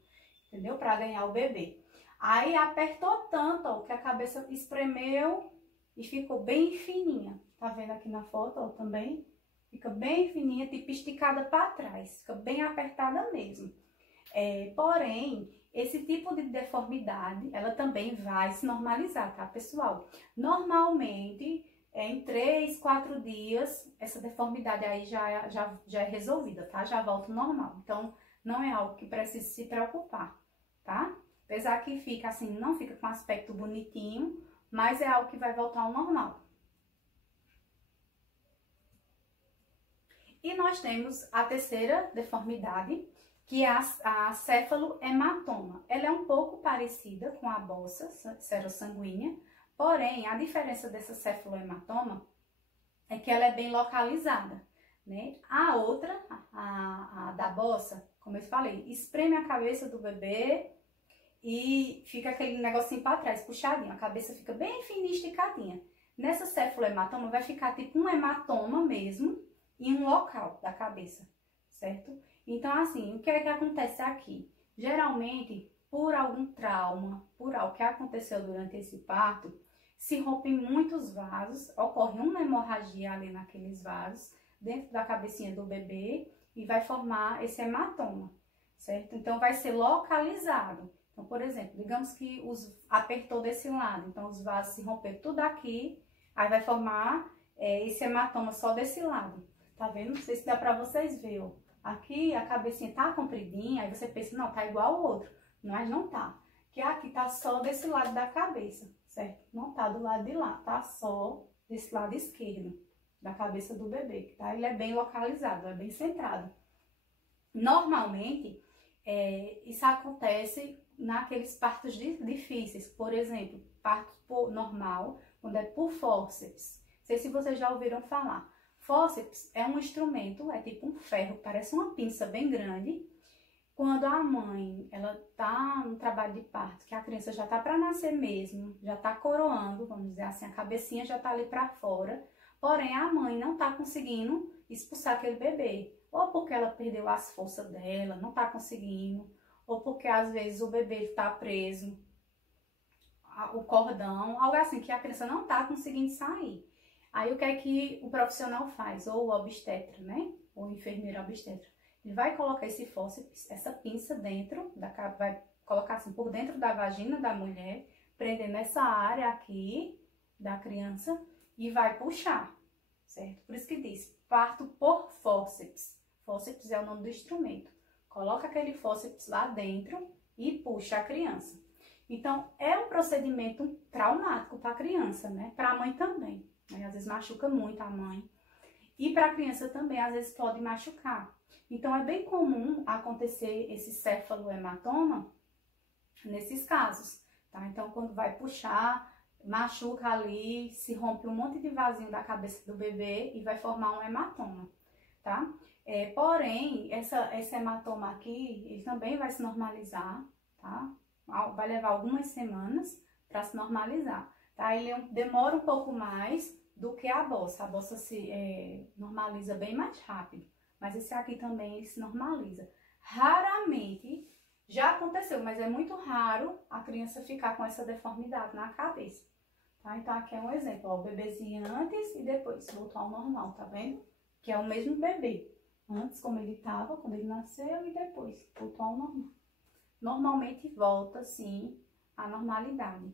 entendeu? Para ganhar o bebê. Aí apertou tanto, ó, que a cabeça espremeu e ficou bem fininha. Tá vendo aqui na foto, ó, também? Fica bem fininha, tipo esticada para trás. Fica bem apertada mesmo. Porém, esse tipo de deformidade, ela também vai se normalizar, tá, pessoal? Normalmente, em 3, 4 dias, essa deformidade aí já é resolvida, tá? Já volta ao normal. Então, não é algo que precisa se preocupar, tá? Apesar que fica assim, não fica com aspecto bonitinho, mas é algo que vai voltar ao normal. E nós temos a terceira deformidade, que é a céfalo-hematoma. Ela é um pouco parecida com a bolsa serossanguínea, porém, a diferença dessa céfalo-hematoma é que ela é bem localizada, né? A outra, a da bolsa, como eu falei, espreme a cabeça do bebê e fica aquele negocinho para trás, puxadinho. A cabeça fica bem fininha, esticadinha. Nessa céfalo-hematoma vai ficar tipo um hematoma mesmo em um local da cabeça, certo? Então, assim, o que é que acontece aqui? Geralmente, por algum trauma, por algo que aconteceu durante esse parto, se rompem muitos vasos, ocorre uma hemorragia ali naqueles vasos, dentro da cabecinha do bebê, e vai formar esse hematoma, certo? Então, vai ser localizado. Então, por exemplo, digamos que apertou desse lado, então os vasos se romperam tudo aqui, aí vai formar esse hematoma só desse lado. Tá vendo? Não sei se dá pra vocês verem, ó. Aqui a cabecinha tá compridinha, aí você pensa, não, tá igual ao outro. Mas não tá. Que aqui tá só desse lado da cabeça, certo? Não tá do lado de lá, tá só desse lado esquerdo da cabeça do bebê, tá? Ele é bem localizado, é bem centrado. Normalmente, isso acontece naqueles partos difíceis. Por exemplo, parto normal, quando é por fórceps. Não sei se vocês já ouviram falar. Fórceps é um instrumento, é tipo um ferro, parece uma pinça bem grande. Quando a mãe, ela tá no trabalho de parto, que a criança já tá para nascer mesmo, já tá coroando, vamos dizer assim, a cabecinha já tá ali para fora, porém a mãe não tá conseguindo expulsar aquele bebê, ou porque ela perdeu as forças dela, não tá conseguindo, ou porque às vezes o bebê tá preso, o cordão, algo assim, que a criança não tá conseguindo sair. Aí o que é que o profissional faz? Ou o obstetra, né? Ou o enfermeiro obstetra. Ele vai colocar esse fórceps, essa pinça dentro, vai colocar assim por dentro da vagina da mulher, prender nessa área aqui da criança e vai puxar, certo? Por isso que diz, parto por fórceps. Fórceps é o nome do instrumento. Coloca aquele fórceps lá dentro e puxa a criança. Então, é um procedimento traumático para a criança, né? Para a mãe também. Às vezes machuca muito a mãe. E para a criança também, às vezes pode machucar. Então, é bem comum acontecer esse céfalo-hematoma nesses casos, tá? Então, quando vai puxar, machuca ali, se rompe um monte de vasinho da cabeça do bebê e vai formar um hematoma, tá? Porém, esse hematoma aqui, ele também vai se normalizar, tá? Vai levar algumas semanas para se normalizar, tá? Ele demora um pouco mais do que a bolsa. A bolsa se normaliza bem mais rápido, mas esse aqui também ele se normaliza. Raramente, já aconteceu, mas é muito raro a criança ficar com essa deformidade na cabeça, tá? Então aqui é um exemplo, ó, o bebezinho antes e depois voltou ao normal, tá vendo? Que é o mesmo bebê, antes como ele estava, quando ele nasceu, e depois voltou ao normal. Normalmente volta, sim, à normalidade.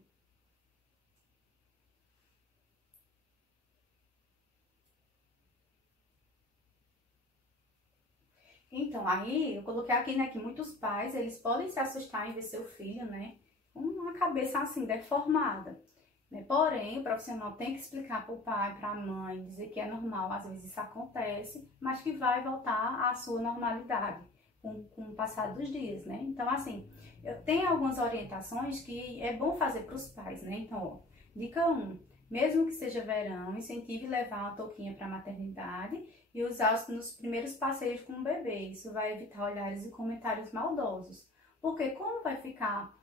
Então, aí eu coloquei aqui, né, que muitos pais, eles podem se assustar em ver seu filho, né, com uma cabeça assim, deformada, né? Porém, o profissional tem que explicar para o pai, para a mãe, dizer que é normal, às vezes isso acontece, mas que vai voltar à sua normalidade com o passar dos dias, né? Então, assim, eu tenho algumas orientações que é bom fazer para os pais, né? Então, ó, dica 1, mesmo que seja verão, incentive levar uma touquinha para a maternidade e usar nos primeiros passeios com o bebê. Isso vai evitar olhares e comentários maldosos. Porque como vai ficar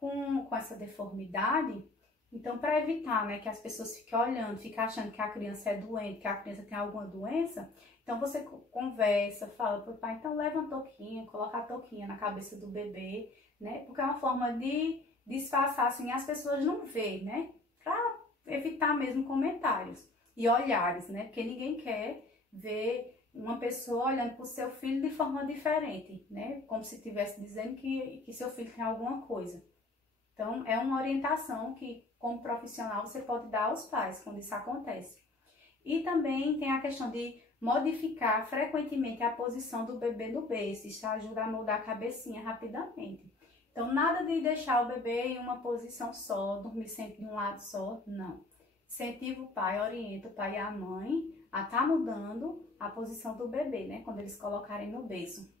com essa deformidade, então para evitar, né, que as pessoas fiquem olhando, fiquem achando que a criança é doente, que a criança tem alguma doença, então você conversa, fala para o pai, então leva uma touquinha, coloca a touquinha na cabeça do bebê, né? Porque é uma forma de disfarçar, assim, as pessoas não verem, né? Para evitar mesmo comentários e olhares, né? Porque ninguém quer ver uma pessoa olhando para o seu filho de forma diferente, né? Como se estivesse dizendo que seu filho tem alguma coisa. Então, é uma orientação que, como profissional, você pode dar aos pais quando isso acontece. E também tem a questão de modificar frequentemente a posição do bebê no berço. Isso ajuda a moldar a cabecinha rapidamente. Então, nada de deixar o bebê em uma posição só, dormir sempre de um lado só, não. Incentiva o pai, orienta o pai e a mãe a estar mudando a posição do bebê, né? Quando eles colocarem no berço.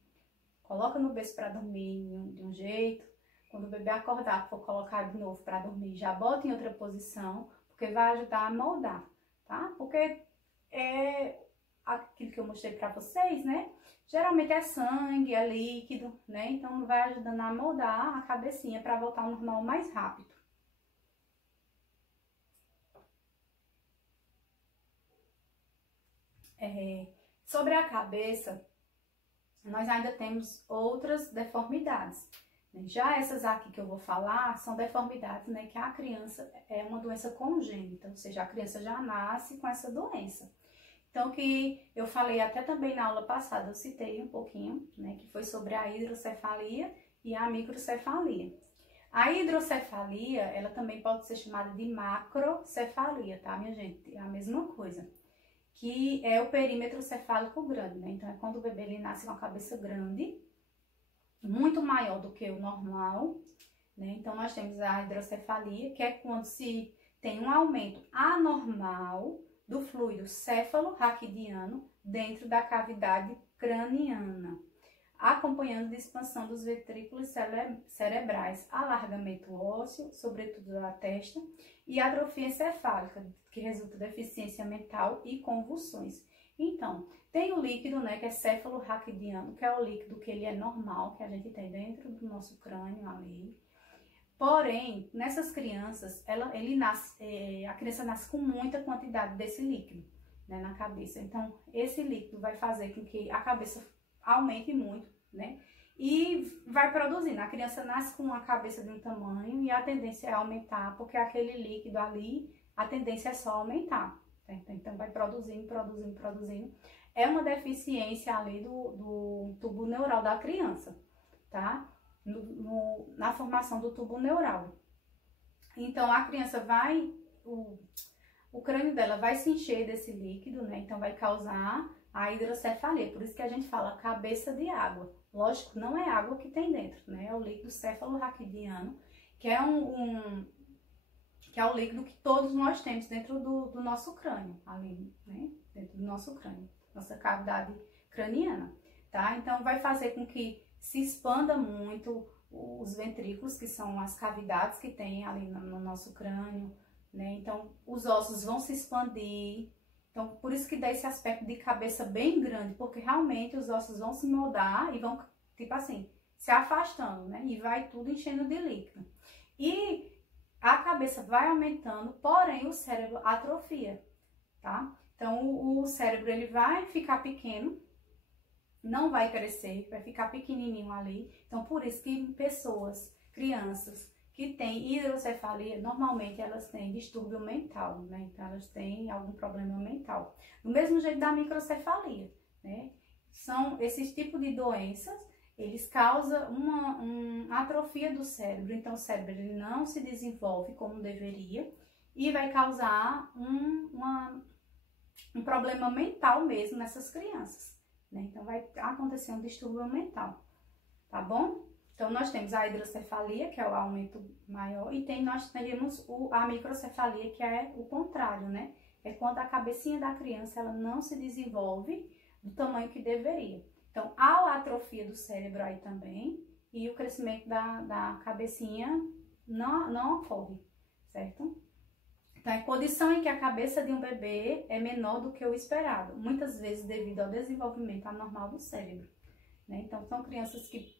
Coloca no berço para dormir de um jeito. Quando o bebê acordar, for colocar de novo para dormir, já bota em outra posição, porque vai ajudar a moldar, tá? Porque é aquilo que eu mostrei para vocês, né? Geralmente é sangue, é líquido, né? Então vai ajudando a moldar a cabecinha para voltar ao normal mais rápido. Sobre a cabeça, nós ainda temos outras deformidades. Já essas aqui que eu vou falar são deformidades, né, que a criança é uma doença congênita, ou seja, a criança já nasce com essa doença. Então, que eu falei até também na aula passada, eu citei um pouquinho, né, que foi sobre a hidrocefalia e a microcefalia. A hidrocefalia, ela também pode ser chamada de macrocefalia, tá, minha gente? É a mesma coisa, que é o perímetro cefálico grande, né? Então, é quando o bebê ele nasce com a cabeça grande, muito maior do que o normal, né? Então, nós temos a hidrocefalia, que é quando se tem um aumento anormal do fluido céfalo-raquidiano dentro da cavidade craniana, acompanhando a expansão dos ventrículos cerebrais, alargamento ósseo, sobretudo da testa, e atrofia encefálica, que resulta de deficiência mental e convulsões. Então, tem o líquido, né, que é céfalo-raquidiano, que é o líquido que ele é normal, que a gente tem dentro do nosso crânio ali. Porém, nessas crianças, a criança nasce com muita quantidade desse líquido, né, na cabeça. Então, esse líquido vai fazer com que a cabeça aumente muito, né? E vai produzindo. A criança nasce com a cabeça de um tamanho e a tendência é aumentar, porque aquele líquido ali, a tendência é só aumentar. Então vai produzindo. É uma deficiência ali do tubo neural da criança, tá? Na formação do tubo neural. Então a criança vai, o crânio dela vai se encher desse líquido, né? Então vai causar a hidrocefalia. Por isso que a gente fala cabeça de água. Lógico, não é água que tem dentro, né? É o líquido céfalo-raquidiano, que é que é o líquido que todos nós temos dentro do nosso crânio, ali, né? Dentro do nosso crânio, nossa cavidade craniana, tá? Então, vai fazer com que se expanda muito os ventrículos, que são as cavidades que tem ali no nosso crânio, né? Então, os ossos vão se expandir. Então, por isso que dá esse aspecto de cabeça bem grande, porque realmente os ossos vão se moldar e vão, tipo assim, se afastando, né? E vai tudo enchendo de líquido. E a cabeça vai aumentando, porém o cérebro atrofia, tá? Então, o cérebro ele vai ficar pequeno, não vai crescer, vai ficar pequenininho ali. Então, por isso que crianças que têm hidrocefalia, normalmente elas têm distúrbio mental, né? Então, elas têm algum problema mental. Do mesmo jeito da microcefalia, né? São esses tipos de doenças, eles causam uma atrofia do cérebro. Então, o cérebro ele não se desenvolve como deveria e vai causar um problema mental mesmo nessas crianças, né? Então, vai acontecer um distúrbio mental, tá bom? Então, nós temos a hidrocefalia, que é o aumento maior, e nós temos a microcefalia, que é o contrário, né? É quando a cabecinha da criança ela não se desenvolve do tamanho que deveria. Então, há a atrofia do cérebro aí também, e o crescimento da cabecinha não ocorre, certo? Então, é condição em que a cabeça de um bebê é menor do que o esperado, muitas vezes devido ao desenvolvimento anormal do cérebro, né? Então, são crianças que,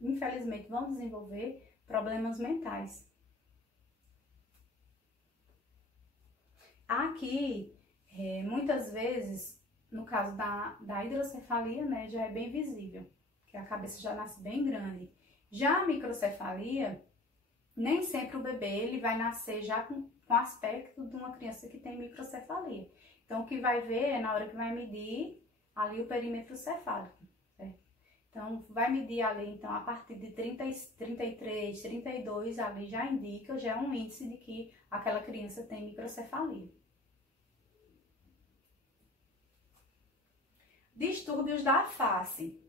infelizmente, vão desenvolver problemas mentais. Aqui, muitas vezes, no caso da hidrocefalia, né, já é bem visível, que a cabeça já nasce bem grande. Já a microcefalia, nem sempre o bebê ele vai nascer já com aspecto de uma criança que tem microcefalia. Então, o que vai ver é na hora que vai medir ali o perímetro cefálico, certo? Então, vai medir ali, então, a partir de 30, 33, 32, ali já indica, já é um índice de que aquela criança tem microcefalia. Distúrbios da face.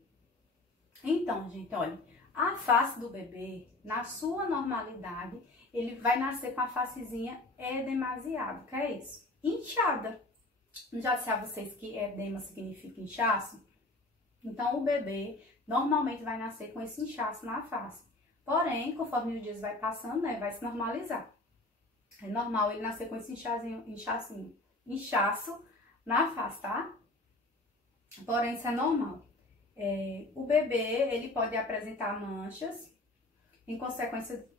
Então, gente, olha, a face do bebê, na sua normalidade, ele vai nascer com a facezinha edemasiada. O que é isso? Inchada. Já disse a vocês que edema significa inchaço? Então, o bebê normalmente vai nascer com esse inchaço na face. Porém, conforme os dias vai passando, né, vai se normalizar. É normal ele nascer com esse inchaço na face, tá? Porém, isso é normal. O bebê, ele pode apresentar manchas em consequência,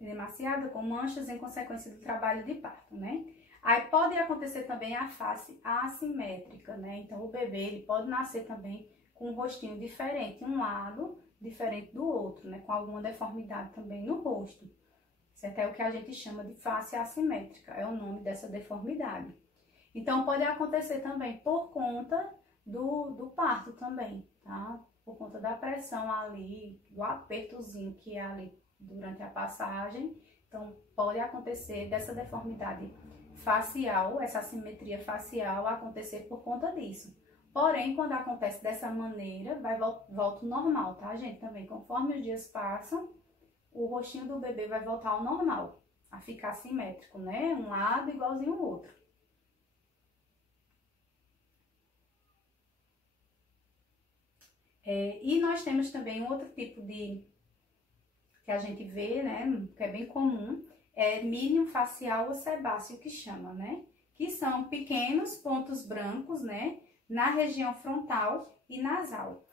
edemaciada com manchas em consequência do trabalho de parto, né? Aí pode acontecer também a face assimétrica, né? Então, o bebê, ele pode nascer também com um rostinho diferente, um lado diferente do outro, né? Com alguma deformidade também no rosto. Certo? É o que a gente chama de face assimétrica, é o nome dessa deformidade. Então, pode acontecer também por conta do parto também, tá? Por conta da pressão ali, do apertozinho que é ali durante a passagem. Então, pode acontecer dessa deformidade facial, essa assimetria facial acontecer por conta disso. Porém, quando acontece dessa maneira, volta ao normal, tá, gente? Também, conforme os dias passam, o rostinho do bebê vai voltar ao normal, a ficar simétrico, né? Um lado igualzinho ao outro. E nós temos também um outro tipo que a gente vê, né, que é bem comum, é milho facial ou sebáceo, que chama, né? Que são pequenos pontos brancos, né, na região frontal e nasal.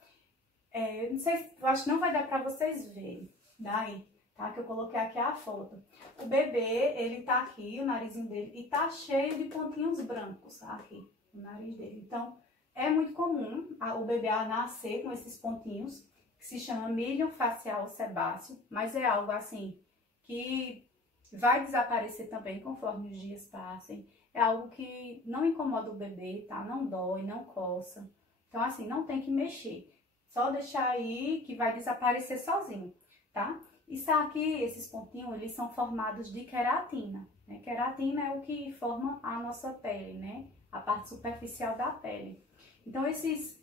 Não sei, eu acho que não vai dar para vocês verem, daí, tá? Que eu coloquei aqui a foto. O bebê, ele tá aqui, o narizinho dele, e tá cheio de pontinhos brancos, tá? Aqui, o nariz dele. Então, é muito comum o bebê nascer com esses pontinhos, que se chama milho facial sebáceo, mas é algo assim que vai desaparecer também conforme os dias passem. É algo que não incomoda o bebê, tá? Não dói, não coça. Então, assim, não tem que mexer. Só deixar aí que vai desaparecer sozinho, tá? Isso aqui, esses pontinhos, eles são formados de queratina, né? Queratina é o que forma a nossa pele, né? A parte superficial da pele. Então, esses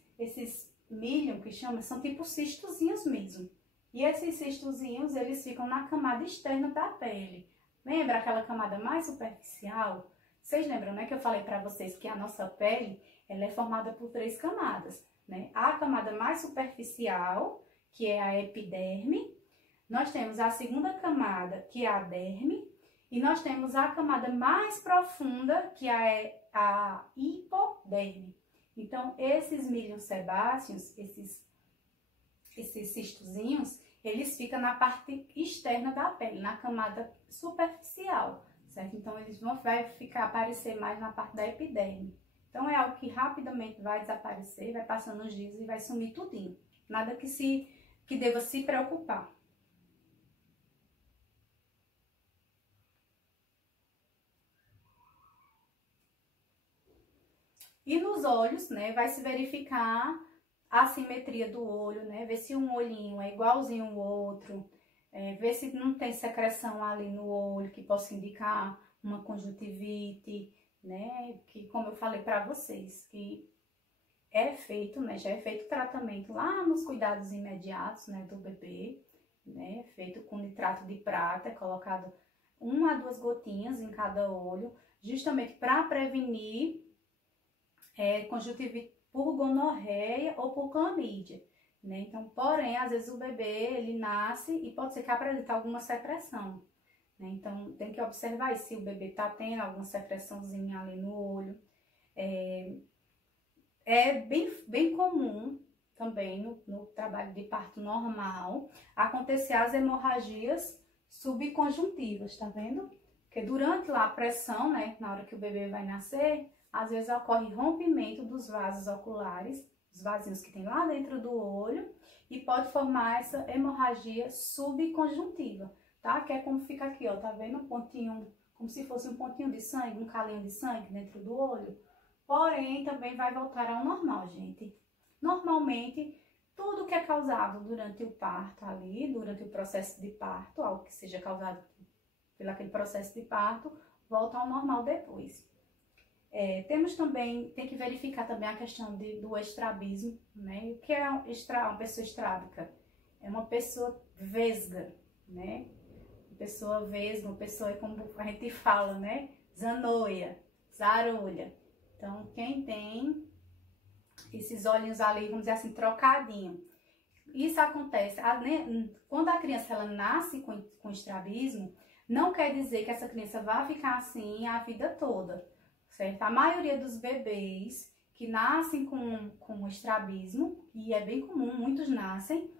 milho, que chama, são tipo cistozinhos mesmo. E esses cistozinhos, eles ficam na camada externa da pele. Lembra aquela camada mais superficial? Vocês lembram, né, que eu falei para vocês que a nossa pele, ela é formada por 3 camadas, né? A camada mais superficial, que é a epiderme. Nós temos a segunda camada, que é a derme. E nós temos a camada mais profunda, que é a hipoderme. Então, esses milhos sebáceos, esses cistozinhos, eles ficam na parte externa da pele, na camada superficial, certo? Então, eles vai aparecer mais na parte da epiderme. Então, é algo que rapidamente vai desaparecer, vai passando os dias e vai sumir tudinho. Nada que deva se preocupar. E nos olhos, né, vai se verificar a simetria do olho, né, ver se um olhinho é igualzinho ao outro, ver se não tem secreção ali no olho que possa indicar uma conjuntivite, né, que como eu falei para vocês, que é feito, né, já é feito o tratamento lá nos cuidados imediatos, né, do bebê, né, feito com nitrato de prata, é colocado 1 a 2 gotinhas em cada olho, justamente para prevenir conjuntivite por gonorreia ou por clamídia, né? Então, porém, às vezes o bebê, ele nasce e pode ser que apresente alguma secreção, né? Então, tem que observar se o bebê tá tendo alguma secreçãozinha ali no olho. É bem comum também no trabalho de parto normal acontecer as hemorragias subconjuntivas, tá vendo? Porque durante lá a pressão, né, na hora que o bebê vai nascer, às vezes ocorre rompimento dos vasos oculares, os vasinhos que tem lá dentro do olho, e pode formar essa hemorragia subconjuntiva, tá? Que é como fica aqui, ó, tá vendo? Um pontinho, como se fosse um pontinho de sangue, um calinho de sangue dentro do olho. Porém, também vai voltar ao normal, gente. Normalmente, tudo que é causado durante o parto ali, durante o processo de parto, algo que seja causado pelo aquele processo de parto, volta ao normal depois. Temos também, tem que verificar também a questão do estrabismo, né? O que é uma pessoa estrábica? É uma pessoa vesga, né? Uma pessoa vesga, uma pessoa, como a gente fala, né? Zanoia, zarolha. Então, quem tem esses olhinhos ali, vamos dizer assim, trocadinho. Isso acontece, quando a criança ela nasce com estrabismo, não quer dizer que essa criança vai ficar assim a vida toda, certo? A maioria dos bebês que nascem com estrabismo, e é bem comum, muitos nascem,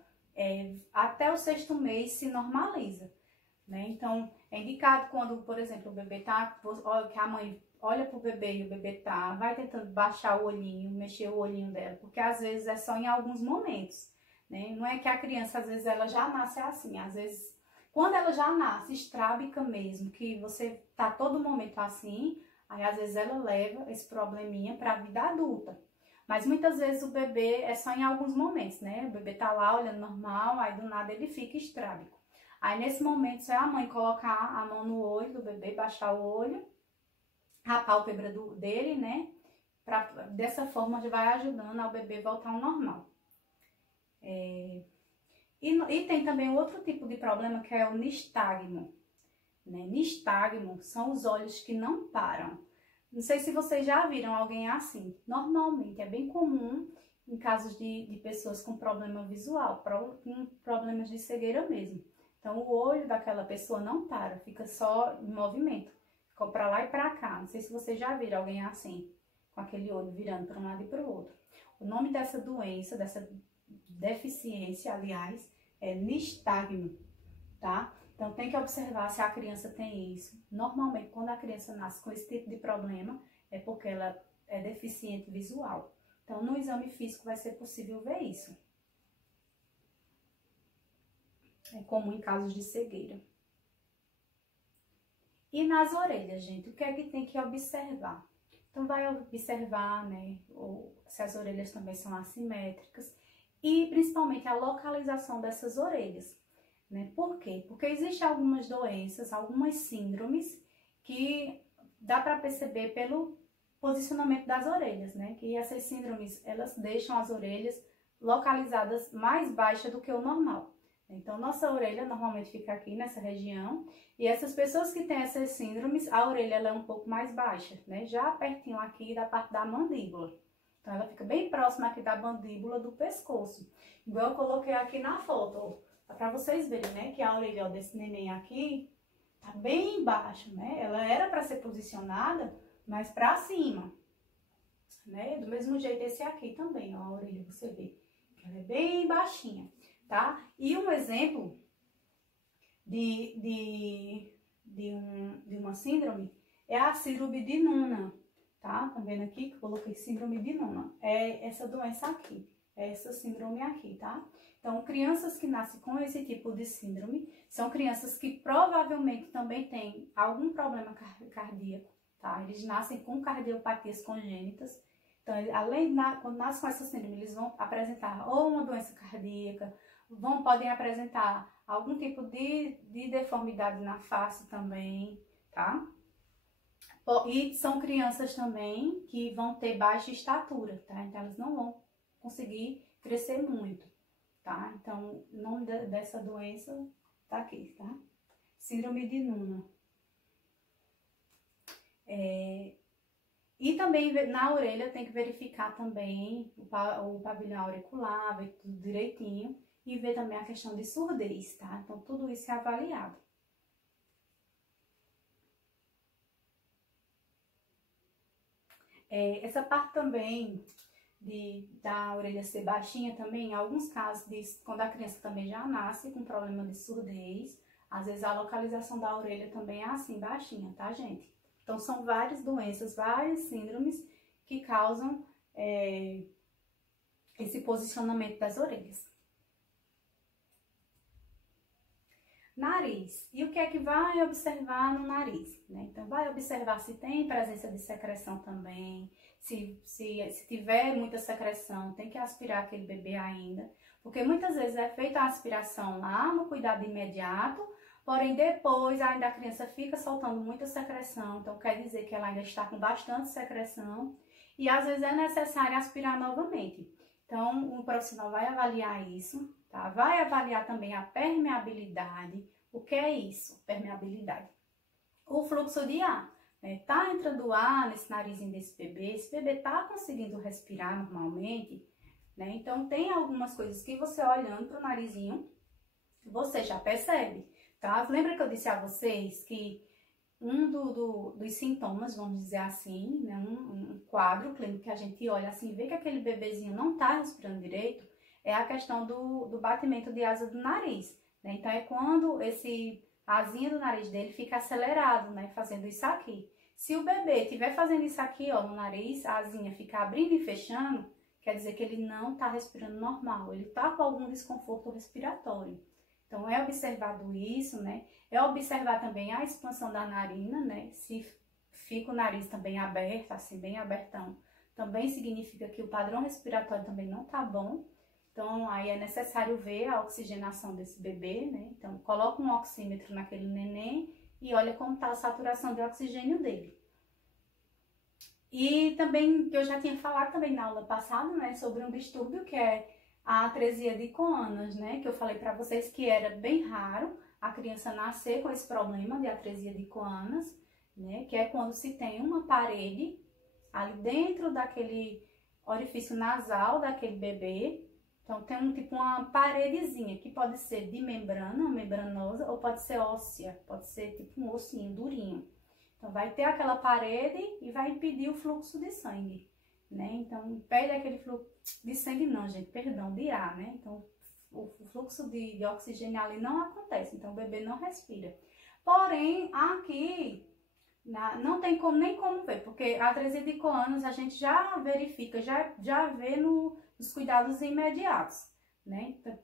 até o 6º mês se normaliza, né? Então, é indicado quando, por exemplo, o bebê tá, que a mãe olha pro bebê e o bebê vai tentando baixar o olhinho, mexer o olhinho dela, porque às vezes é só em alguns momentos, né? Não é que a criança, às vezes, ela já nasce assim, às vezes, quando ela já nasce estrábica mesmo, que você tá todo momento assim, aí às vezes ela leva esse probleminha para a vida adulta. Mas muitas vezes o bebê é só em alguns momentos, né? O bebê tá lá olhando normal, aí do nada ele fica estrábico. Aí nesse momento é a mãe colocar a mão no olho do bebê, baixar o olho, a pálpebra dele, né? Dessa forma já vai ajudando ao bebê voltar ao normal. E tem também outro tipo de problema que é o nistagmo, né? Nistagmo são os olhos que não param. Não sei se vocês já viram alguém assim. Normalmente é bem comum em casos de pessoas com problema visual, com problemas de cegueira mesmo. Então o olho daquela pessoa não para, fica só em movimento. Ficou para lá e para cá. Não sei se vocês já viram alguém assim, com aquele olho virando para um lado e para o outro. O nome dessa doença, dessa deficiência, aliás, é nistagmo, tá? Então tem que observar se a criança tem isso. Normalmente, quando a criança nasce com esse tipo de problema, é porque ela é deficiente visual. Então, no exame físico vai ser possível ver isso. É comum em casos de cegueira. E nas orelhas, gente, o que é que tem que observar? Então, vai observar, né, se as orelhas também são assimétricas e principalmente a localização dessas orelhas, né? Por quê? Porque existem algumas doenças, algumas síndromes que dá para perceber pelo posicionamento das orelhas, né? Que essas síndromes, elas deixam as orelhas localizadas mais baixas do que o normal. Então, nossa orelha normalmente fica aqui nessa região, e essas pessoas que têm essas síndromes, a orelha ela é um pouco mais baixa, né? Já pertinho aqui da parte da mandíbula. Então, ela fica bem próxima aqui da mandíbula do pescoço. Igual eu coloquei aqui na foto, ó, para vocês verem, né? Que a orelha ó, desse neném aqui tá bem embaixo, né? Ela era para ser posicionada mais para cima, né? Do mesmo jeito esse aqui também, ó, a orelha, você vê. Ela é bem baixinha. Tá? E um exemplo de uma síndrome é a síndrome de Noonan, tá? Tá vendo aqui que eu coloquei síndrome de Noonan? É essa doença aqui, é essa síndrome aqui, tá? Então, crianças que nascem com esse tipo de síndrome são crianças que provavelmente também têm algum problema cardíaco, tá? Eles nascem com cardiopatias congênitas. Então, quando nascem com essa síndrome, eles vão apresentar ou uma doença cardíaca, podem apresentar algum tipo de deformidade na face também, tá? E são crianças também que vão ter baixa estatura, tá? Então elas não vão conseguir crescer muito, tá? Então o nome dessa doença tá aqui, tá? Síndrome de Noonan. E também na orelha tem que verificar também o pavilhão auricular, ver tudo direitinho e ver também a questão de surdez, tá? Então tudo isso é avaliado. Essa parte também da orelha ser baixinha também, em alguns casos, quando a criança também já nasce com problema de surdez, às vezes a localização da orelha também é assim, baixinha, tá, gente? Então, são várias doenças, várias síndromes que causam esse posicionamento das orelhas. Nariz. E o que é que vai observar no nariz, né? Então, vai observar se tem presença de secreção também. Se tiver muita secreção, tem que aspirar aquele bebê ainda. Porque muitas vezes é feita a aspiração lá no cuidado imediato, porém depois ainda a criança fica soltando muita secreção. Então, quer dizer que ela ainda está com bastante secreção. E às vezes é necessário aspirar novamente. Então, o profissional vai avaliar isso. Tá? Vai avaliar também a permeabilidade. O que é isso? Permeabilidade. O fluxo de ar. Né? Tá entrando ar nesse narizinho desse bebê. Esse bebê tá conseguindo respirar normalmente. Né? Então, tem algumas coisas que você olhando para o narizinho, você já percebe. Tá? Lembra que eu disse a vocês que um dos sintomas, vamos dizer assim, né? um quadro clínico que a gente olha assim, vê que aquele bebezinho não tá respirando direito, é a questão do batimento de asa do nariz, né? Então, é quando esse asinha do nariz dele fica acelerado, né? Fazendo isso aqui. Se o bebê estiver fazendo isso aqui, ó, no nariz, a asinha fica abrindo e fechando, quer dizer que ele não está respirando normal, ele está com algum desconforto respiratório. Então, é observado isso, né? É observar também a expansão da narina, né? Se fica o nariz também aberto, assim, bem abertão, também significa que o padrão respiratório também não tá bom. Então, aí é necessário ver a oxigenação desse bebê, né? Então, coloca um oxímetro naquele neném e olha como está a saturação de oxigênio dele. E também, que eu já tinha falado também na aula passada, né? Sobre um distúrbio que é a atresia de Coanas, né? Que eu falei para vocês que era bem raro a criança nascer com esse problema de atresia de Coanas, né? Que é quando se tem uma parede ali dentro daquele orifício nasal daquele bebê. Então, tem uma paredezinha, que pode ser de membrana, membranosa, ou pode ser óssea, pode ser tipo um ossinho durinho. Então, vai ter aquela parede e vai impedir o fluxo de sangue, né? Então, impede aquele fluxo de sangue não, gente, perdão, de ar, né? Então, o fluxo de oxigênio ali não acontece, então o bebê não respira. Porém, aqui não tem nem como ver, porque a atresia de Coanas a gente já verifica, já vê nos cuidados imediatos, né? Então,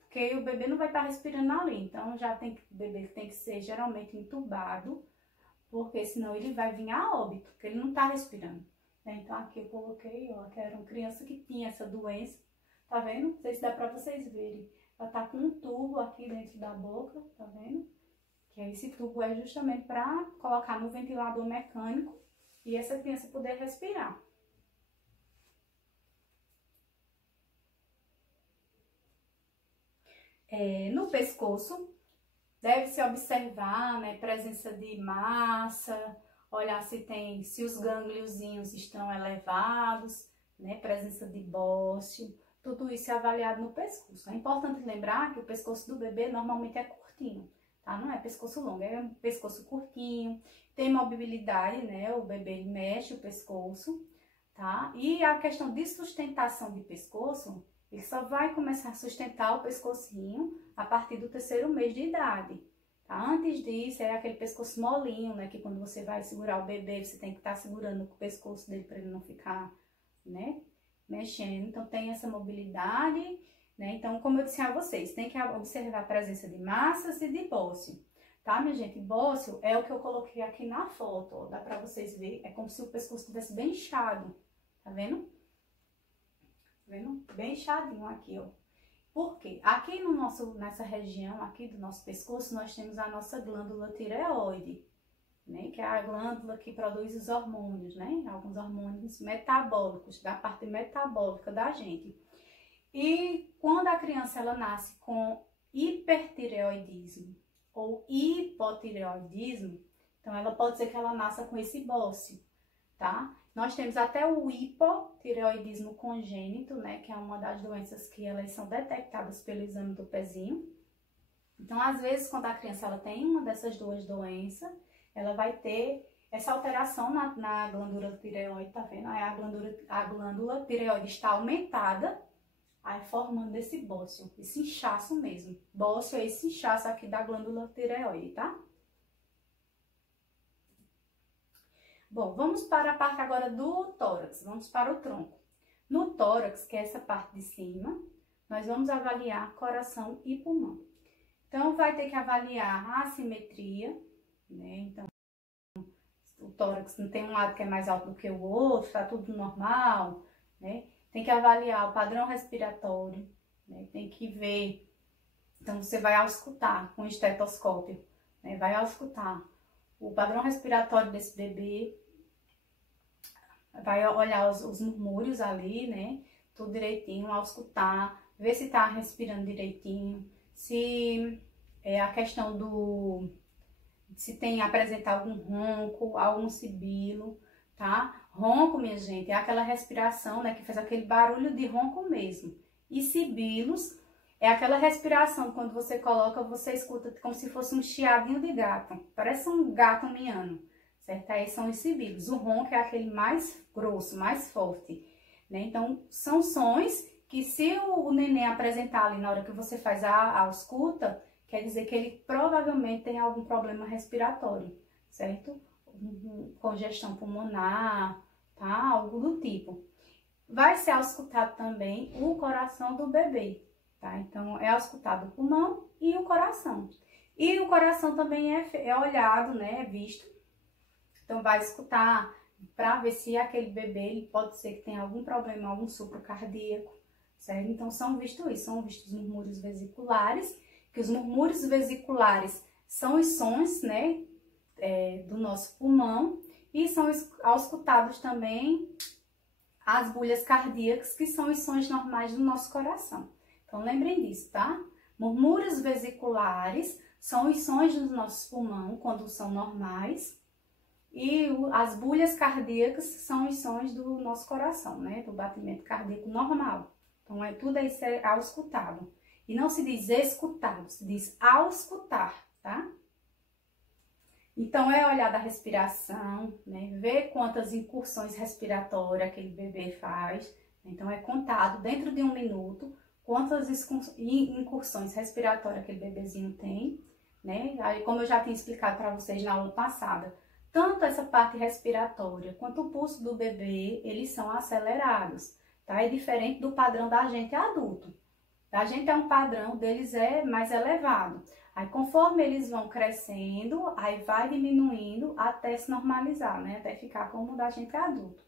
porque o bebê não vai estar respirando ali, então o bebê tem que ser geralmente entubado, porque senão ele vai vir a óbito, porque ele não está respirando. Né? Então aqui eu coloquei, ó, que era uma criança que tinha essa doença, tá vendo? Não sei se dá pra vocês verem. Ela tá com um tubo aqui dentro da boca, tá vendo? Que esse tubo é justamente para colocar no ventilador mecânico e essa criança poder respirar. No pescoço, deve-se observar, né, presença de massa, olhar se os gângliozinhos estão elevados, né, presença de bócio, tudo isso é avaliado no pescoço. É importante lembrar que o pescoço do bebê normalmente é curtinho, tá? Não é pescoço longo, é um pescoço curtinho, tem mobilidade, né, o bebê mexe o pescoço, tá? E a questão de sustentação de pescoço, ele só vai começar a sustentar o pescocinho a partir do 3º mês de idade. Tá? Antes disso, é aquele pescoço molinho, né? Que quando você vai segurar o bebê, você tem que estar segurando o pescoço dele para ele não ficar, né, mexendo. Então, tem essa mobilidade, né? Então, como eu disse a vocês, tem que observar a presença de massas e de bócio. Tá, minha gente? Bócio é o que eu coloquei aqui na foto, ó. Dá para vocês verem. É como se o pescoço estivesse bem inchado. Tá vendo? Vendo? Bem inchadinho aqui, ó. Por quê? Aqui nessa região aqui do nosso pescoço, nós temos a nossa glândula tireoide, né? Que é a glândula que produz os hormônios, né? Alguns hormônios metabólicos, da parte metabólica da gente. E quando a criança ela nasce com hipertireoidismo ou hipotireoidismo, então ela pode ser que ela nasça com esse bócio, tá? Nós temos até o hipotireoidismo congênito, né? Que é uma das doenças que elas são detectadas pelo exame do pezinho. Então, às vezes, quando a criança ela tem uma dessas duas doenças, ela vai ter essa alteração na glândula tireoide, tá vendo? Aí a glândula tireoide está aumentada, aí formando esse bócio, esse inchaço mesmo. Bócio é esse inchaço aqui da glândula tireoide, tá? Bom, vamos para a parte agora do tórax, vamos para o tronco. No tórax, que é essa parte de cima, nós vamos avaliar coração e pulmão. Então, vai ter que avaliar a assimetria, né? Então, o tórax não tem um lado que é mais alto do que o outro, tá tudo normal, né? Tem que avaliar o padrão respiratório, né? Tem que ver. Então, você vai auscultar com o estetoscópio, né? Vai auscultar o padrão respiratório desse bebê, vai olhar os murmúrios ali, né? Tudo direitinho, auscultar, ver se tá respirando direitinho, se é a questão se tem apresentar algum ronco, algum sibilo, tá? Ronco, minha gente, é aquela respiração, né, que faz aquele barulho de ronco mesmo. E sibilos é aquela respiração, quando você coloca, você escuta como se fosse um chiadinho de gato. Parece um gato miando, certo? Aí são os sibilos. O ronco é aquele mais grosso, mais forte, né? Então, são sons que se o neném apresentar ali na hora que você faz a ausculta, quer dizer que ele provavelmente tem algum problema respiratório, certo? Congestão pulmonar, tá? Algo do tipo. Vai ser auscultado também o coração do bebê, tá? Então, é auscultado o pulmão e o coração. E o coração também é olhado, né? É visto. Então, vai escutar para ver se aquele bebê, ele pode ser que tenha algum problema, algum sopro cardíaco, certo? Então, são vistos os murmúrios vesiculares, que os murmúrios vesiculares são os sons, né, do nosso pulmão, e são auscultados também as bulhas cardíacas, que são os sons normais do nosso coração. Então, lembrem disso, tá? Murmúrios vesiculares são os sons do nosso pulmão, quando são normais, e as bulhas cardíacas são os sons do nosso coração, né, do batimento cardíaco normal. Então, tudo isso é auscultado. E não se diz escutado, se diz auscultar, tá? Então, é olhar da respiração, né? Ver quantas incursões respiratórias aquele bebê faz. Então, é contado dentro de 1 minuto quantas incursões respiratórias aquele bebezinho tem, né? Aí, como eu já tinha explicado para vocês na aula passada, tanto essa parte respiratória quanto o pulso do bebê, eles são acelerados, tá? É diferente do padrão da gente adulto. Da gente é um padrão, deles é mais elevado. Aí, conforme eles vão crescendo, aí vai diminuindo até se normalizar, né? Até ficar como o da gente adulto.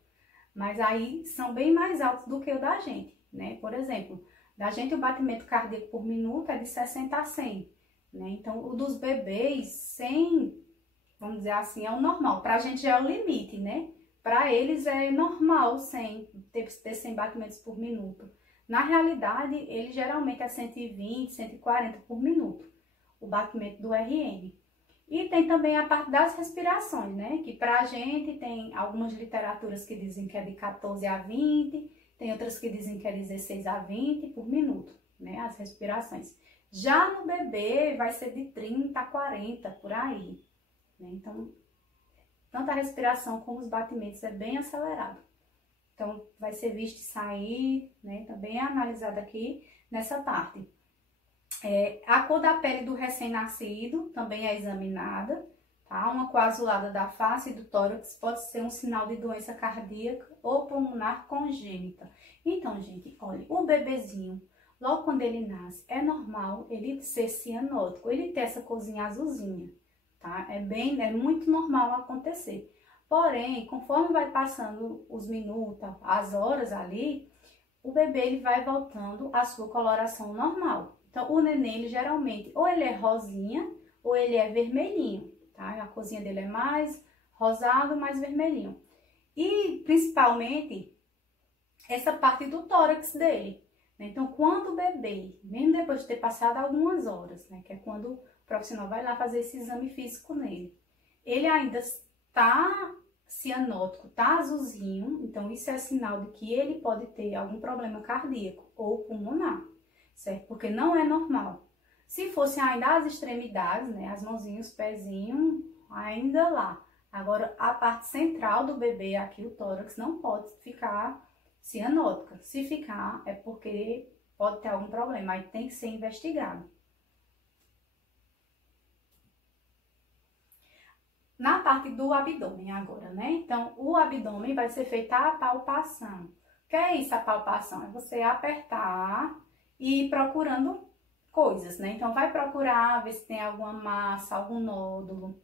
Mas aí são bem mais altos do que o da gente, né? Por exemplo, da gente o batimento cardíaco por minuto é de 60 a 100, né? Então, o dos bebês, 100, vamos dizer assim, é o normal. Pra gente já é o limite, né? Pra eles é normal 100, ter 100 batimentos por minuto. Na realidade, ele geralmente é 120, 140 por minuto, o batimento do RM. E tem também a parte das respirações, né? Que pra gente tem algumas literaturas que dizem que é de 14 a 20, tem outras que dizem que é 16 a 20 por minuto, né? As respirações. Já no bebê vai ser de 30 a 40 por aí, né? Então, tanto a respiração como os batimentos é bem acelerado. Então, vai ser visto e sair, né? Também é analisado aqui nessa parte. A cor da pele do recém-nascido também é examinada, tá? Uma coagulada da face e do tórax pode ser um sinal de doença cardíaca ou pulmonar congênita. Então, gente, olha, o bebezinho, logo quando ele nasce, é normal ele ser cianótico, ele ter essa corzinha azulzinha, tá? É muito normal acontecer. Porém, conforme vai passando os minutos, as horas ali, o bebê ele vai voltando à sua coloração normal. Então, o neném, ele geralmente, ou ele é rosinha, ou ele é vermelhinho, tá? tá? A corzinha dele é mais rosado, mais vermelhinho. E, principalmente, essa parte do tórax dele, né? Então, quando o bebê, mesmo depois de ter passado algumas horas, né? Que é quando o profissional vai lá fazer esse exame físico nele, ele ainda está cianótico, tá azulzinho, então isso é sinal de que ele pode ter algum problema cardíaco ou pulmonar, certo? Porque não é normal. Se fosse ainda as extremidades, né, as mãozinhas, os pezinhos, ainda lá. Agora, a parte central do bebê, aqui o tórax, não pode ficar cianótica. Se ficar, é porque pode ter algum problema, aí tem que ser investigado. Na parte do abdômen agora, né? Então, o abdômen vai ser feita a palpação. O que é isso, a palpação? É você apertar e ir procurando coisas, né? Então, vai procurar ver se tem alguma massa, algum nódulo.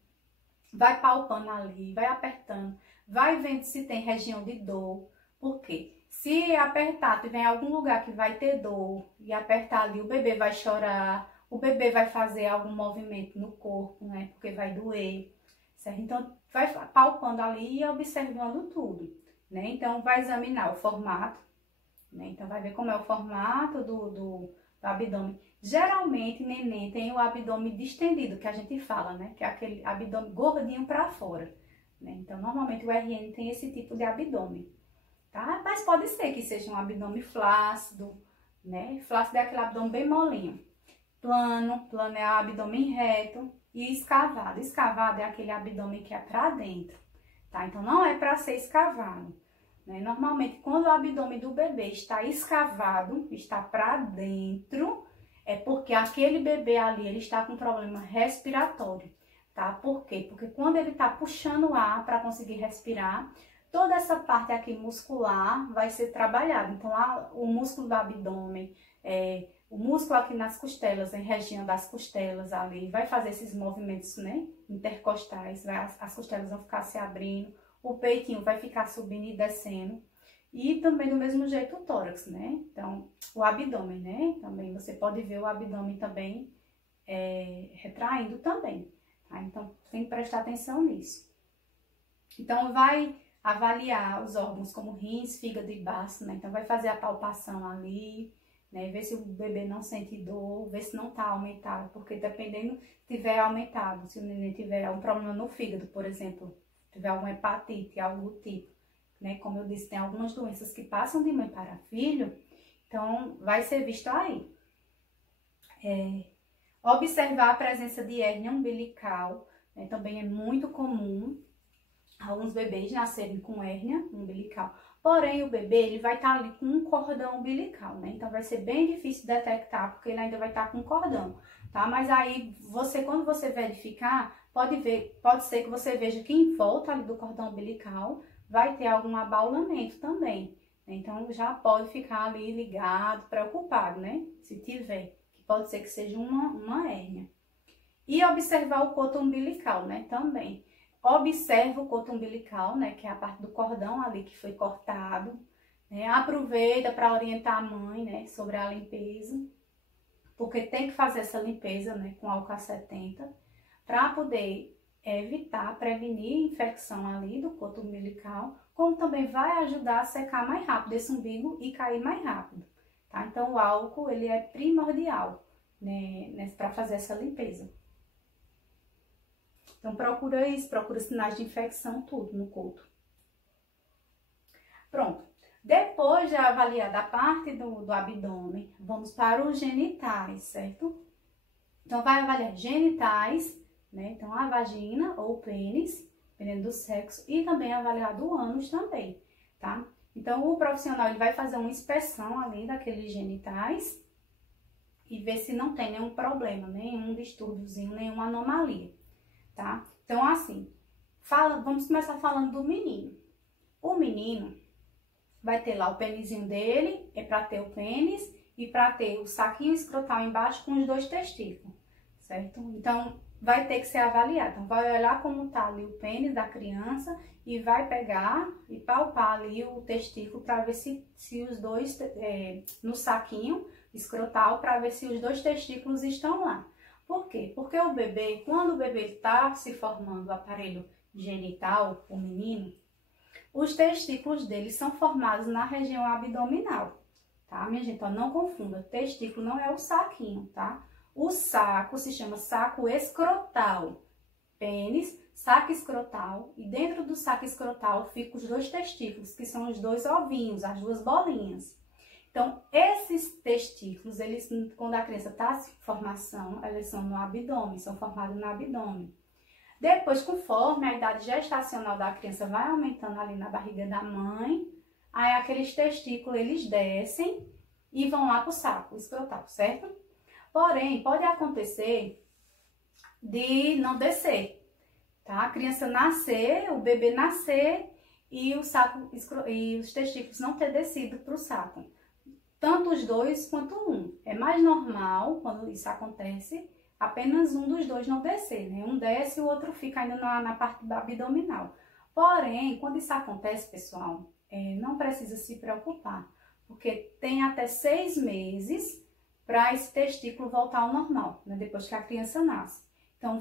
Vai palpando ali, vai apertando. Vai vendo se tem região de dor. Por quê? Se apertar, tiver em algum lugar que vai ter dor e apertar ali, o bebê vai chorar. O bebê vai fazer algum movimento no corpo, né? Porque vai doer. Certo? Então, vai palpando ali e observando tudo, né? Então, vai examinar o formato, né? Então, vai ver como é o formato do abdômen. Geralmente, neném tem o abdômen distendido, que a gente fala, né? Que é aquele abdômen gordinho para fora, né? Então, normalmente o RN tem esse tipo de abdômen, tá? Mas pode ser que seja um abdômen flácido, né? Flácido é aquele abdômen bem molinho. Plano é o abdômen reto. E escavado. Escavado é aquele abdômen que é para dentro, tá? Então, não é para ser escavado, né? Normalmente, quando o abdômen do bebê está escavado, está para dentro, é porque aquele bebê ali, ele está com problema respiratório, tá? Por quê? Porque quando ele está puxando o ar para conseguir respirar, toda essa parte aqui muscular vai ser trabalhada. Então, o músculo do abdômen, o músculo aqui nas costelas, em região das costelas ali, vai fazer esses movimentos, né, intercostais, as costelas vão ficar se abrindo, o peitinho vai ficar subindo e descendo, e também do mesmo jeito o tórax, né, então, o abdômen, né, também você pode ver o abdômen também retraindo também, tá? Então, tem que prestar atenção nisso. Então, vai avaliar os órgãos como rins, fígado e baço, né, então vai fazer a palpação ali, né, ver se o bebê não sente dor, ver se não está aumentado, porque dependendo, tiver aumentado, se o neném tiver um problema no fígado, por exemplo, tiver alguma hepatite, algo do tipo, né, como eu disse, tem algumas doenças que passam de mãe para filho, então vai ser visto aí. Observar a presença de hérnia umbilical, né, também é muito comum alguns bebês nascerem com hérnia umbilical. Porém, o bebê ele vai estar ali com um cordão umbilical, né? Então, vai ser bem difícil detectar, porque ele ainda vai estar com cordão, tá? Mas aí, quando você verificar, pode ser que você veja que em volta ali do cordão umbilical vai ter algum abaulamento também. Então, já pode ficar ali ligado, preocupado, né? Se tiver, que pode ser que seja uma hérnia. E observar o coto umbilical, né? Também. Observa o coto umbilical, né, que é a parte do cordão ali que foi cortado, né? Aproveita para orientar a mãe, né, sobre a limpeza, porque tem que fazer essa limpeza, né, com álcool 70, para poder evitar, prevenir infecção ali do coto umbilical, como também vai ajudar a secar mais rápido esse umbigo e cair mais rápido, tá? Então, o álcool, ele é primordial, né, para fazer essa limpeza. Então, procura isso, procura sinais de infecção, tudo no coto. Pronto. Depois de avaliar a parte do abdômen, vamos para os genitais, certo? Então, vai avaliar genitais, né? Então, a vagina ou o pênis, dependendo do sexo, e também avaliar do ânus também, tá? Então, o profissional ele vai fazer uma inspeção ali daqueles genitais e ver se não tem nenhum problema, nenhum distúrbiozinho, nenhuma anomalia. Tá? Então, assim, vamos começar falando do menino. O menino vai ter lá o pênisinho dele, é para ter o pênis e para ter o saquinho escrotal embaixo com os 2 testículos, certo? Então, vai ter que ser avaliado. Então, vai olhar como tá ali o pênis da criança e vai pegar e palpar ali o testículo para ver se os dois, no saquinho escrotal, para ver se os 2 testículos estão lá. Por quê? Porque o bebê, quando o bebê está se formando o aparelho genital, o menino, os testículos dele são formados na região abdominal, tá, minha gente? Então, não confunda, testículo não é o saquinho, tá? O saco se chama saco escrotal, pênis, saco escrotal, e dentro do saco escrotal ficam os dois testículos, que são os dois ovinhos, as duas bolinhas. Então, esses testículos, eles, quando a criança está em formação, eles são no abdômen, são formados no abdômen. Depois, conforme a idade gestacional da criança vai aumentando ali na barriga da mãe, aí aqueles testículos, eles descem e vão lá para o saco escrotal, certo? Porém, pode acontecer de não descer, tá? A criança nascer, o bebê nascer e o saco e os testículos não ter descido para o saco. Tanto os dois quanto um. É mais normal, quando isso acontece, apenas um dos dois não descer, né? Um desce e o outro fica ainda na parte abdominal. Porém, quando isso acontece, pessoal, não precisa se preocupar, porque tem até 6 meses para esse testículo voltar ao normal, né? Depois que a criança nasce. Então,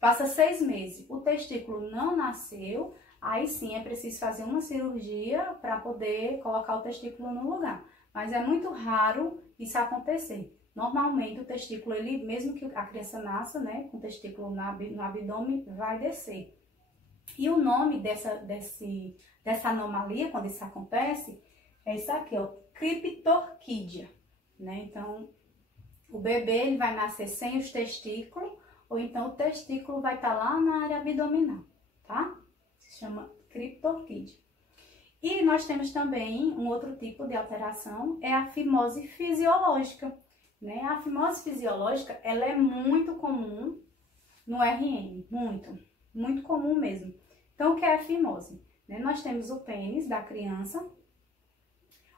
passa 6 meses, o testículo não nasceu, aí sim é preciso fazer uma cirurgia para poder colocar o testículo no lugar. Mas é muito raro isso acontecer. Normalmente o testículo, ele, mesmo que a criança nasça, né, com o testículo no abdômen, vai descer. E o nome dessa anomalia, quando isso acontece, é isso aqui, ó, criptorquídea, né? Então, o bebê, ele vai nascer sem os testículos, ou então o testículo vai estar lá na área abdominal, tá? Se chama criptorquídea. E nós temos também um outro tipo de alteração, é a fimose fisiológica, né? A fimose fisiológica, ela é muito comum no RM, muito comum mesmo. Então, o que é a fimose? Né? Nós temos o pênis da criança.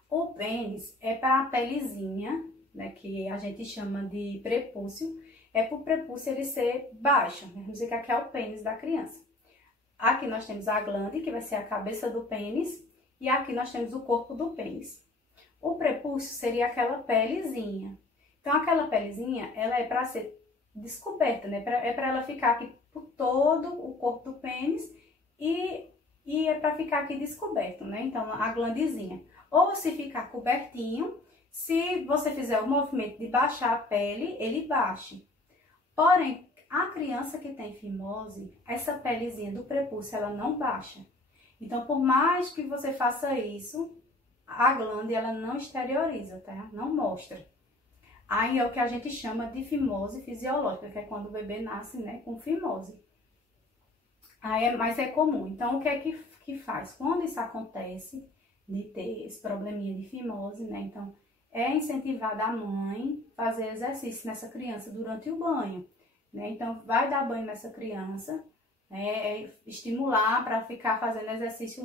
O pênis é para a pelezinha, né, que a gente chama de prepúcio, é para o prepúcio ele ser baixo, vamos dizer que aqui é o pênis da criança. Aqui nós temos a glande, que vai ser a cabeça do pênis, e aqui nós temos o corpo do pênis. O prepúcio seria aquela pelezinha. Então, aquela pelezinha, ela é para ser descoberta, né? É para ela ficar aqui por todo o corpo do pênis e é para ficar aqui descoberto, né? Então, a glandezinha. Ou se ficar cobertinho, se você fizer o movimento de baixar a pele, ele baixe. Porém, a criança que tem fimose, essa pelezinha do prepúcio, ela não baixa. Então, por mais que você faça isso, a glande, ela não exterioriza, tá? Não mostra. Aí é o que a gente chama de fimose fisiológica, que é quando o bebê nasce, né, com fimose. Aí mas é comum. Então, o que é que faz? Quando isso acontece, de ter esse probleminha de fimose, né, então, é incentivada a mãe fazer exercício nessa criança durante o banho, né? Então, vai dar banho nessa criança, estimular para ficar fazendo exercício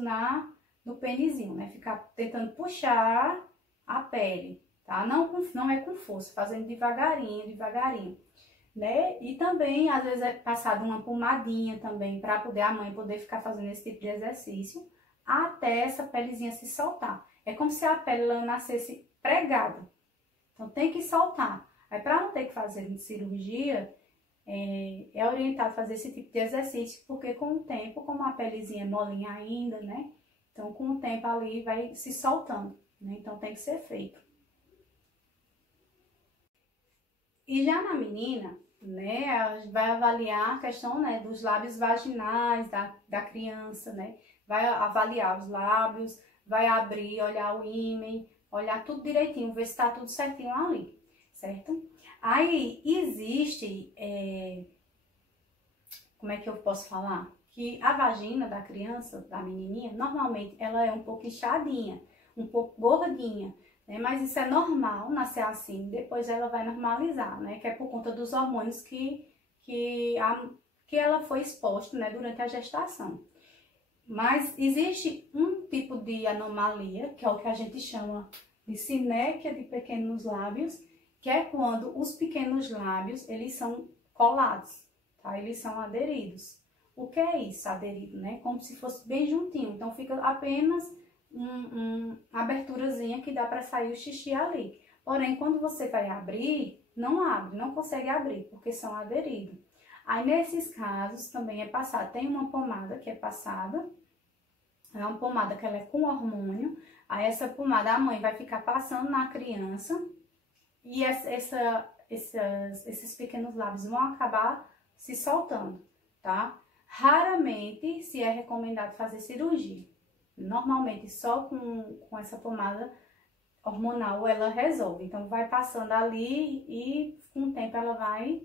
no penizinho, né? Ficar tentando puxar a pele, tá? Não é com força, fazendo devagarinho, né? E também, às vezes, é passado uma pomadinha também, para a mãe poder ficar fazendo esse tipo de exercício, até essa pelezinha se soltar. É como se a pele ela nascesse pregada. Então, tem que soltar. Aí, para não ter que fazer cirurgia, é orientado a fazer esse tipo de exercício, porque com o tempo, como a pelezinha é molinha ainda, né? Então, com o tempo ali vai se soltando, né? Então, tem que ser feito. E já na menina, né, ela vai avaliar a questão, né, dos lábios vaginais da criança, né? Vai avaliar os lábios, vai abrir, olhar o ímen, olhar tudo direitinho, ver se está tudo certinho ali, certo? Aí existe, como é que eu posso falar? Que a vagina da criança, da menininha, normalmente ela é um pouco inchadinha, um pouco gordinha, né? Mas isso é normal, nascer assim, depois ela vai normalizar, né? Que é por conta dos hormônios que ela foi exposta, né, durante a gestação. Mas existe um tipo de anomalia, que é o que a gente chama de sinéquia de pequenos lábios, que é quando os pequenos lábios, eles são colados, tá? Eles são aderidos. O que é isso, aderido, né? Como se fosse bem juntinho, então fica apenas uma aberturazinha que dá para sair o xixi ali. Porém, quando você vai abrir, não abre, não consegue abrir, porque são aderidos. Aí, nesses casos, também é passado, tem uma pomada que é passada, é uma pomada que ela é com hormônio, aí essa pomada a mãe vai ficar passando na criança e esses pequenos lábios vão acabar se soltando, tá? Raramente se é recomendado fazer cirurgia. Normalmente só com essa pomada hormonal ela resolve. Então vai passando ali e com o tempo ela vai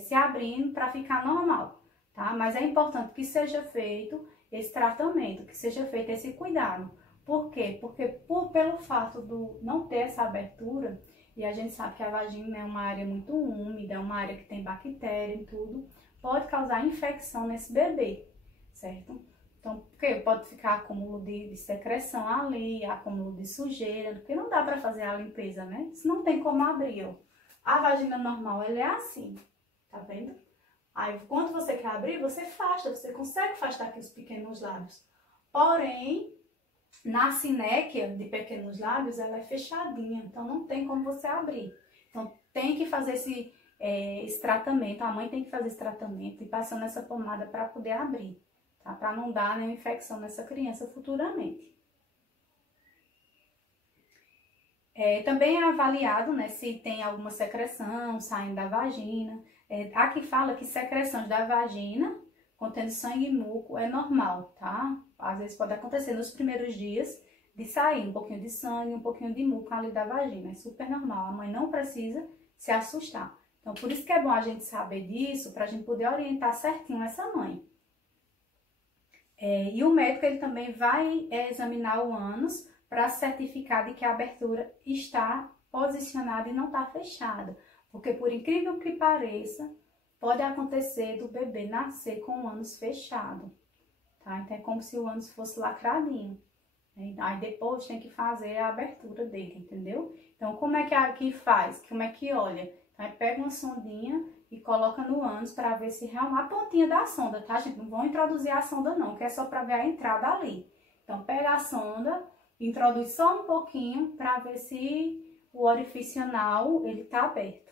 se abrindo para ficar normal, tá? Mas é importante que seja feito esse tratamento, que seja feito esse cuidado. Por quê? Porque pelo fato do não ter essa abertura, e a gente sabe que a vagina é uma área muito úmida, é uma área que tem bactéria e tudo, pode causar infecção nesse bebê, certo? Então, porque pode ficar acúmulo de secreção ali, acúmulo de sujeira, porque não dá para fazer a limpeza, né? Isso não tem como abrir, ó. A vagina normal, ela é assim, tá vendo? Aí, quando você quer abrir, você afasta, você consegue afastar aqui os pequenos lábios. Porém, na sinéquia de pequenos lábios, ela é fechadinha, então não tem como você abrir. Então, tem que fazer esse tratamento, a mãe tem que fazer esse tratamento e passando essa pomada para poder abrir, tá? Para não dar nenhuma infecção nessa criança futuramente. Também é avaliado, né, se tem alguma secreção saindo da vagina. Aqui fala que secreções da vagina contendo sangue e muco é normal, tá? Às vezes pode acontecer nos primeiros dias de sair um pouquinho de sangue, um pouquinho de muco ali da vagina. É super normal, a mãe não precisa se assustar. Então, por isso que é bom a gente saber disso, para a gente poder orientar certinho essa mãe. E o médico, ele também vai examinar o ânus para certificar de que a abertura está posicionada e não está fechada. Porque, por incrível que pareça, pode acontecer do bebê nascer com o ânus fechado, tá? Então, é como se o ânus fosse lacradinho. Aí, depois tem que fazer a abertura dele, entendeu? Então, como é que aqui faz? Como é que olha? Aí, pega uma sondinha e coloca no ânus para ver se realmente... A pontinha da sonda, tá, gente? Não vão introduzir a sonda, não, que é só para ver a entrada ali. Então, pega a sonda, introduz só um pouquinho para ver se o orifício anal, ele tá aberto.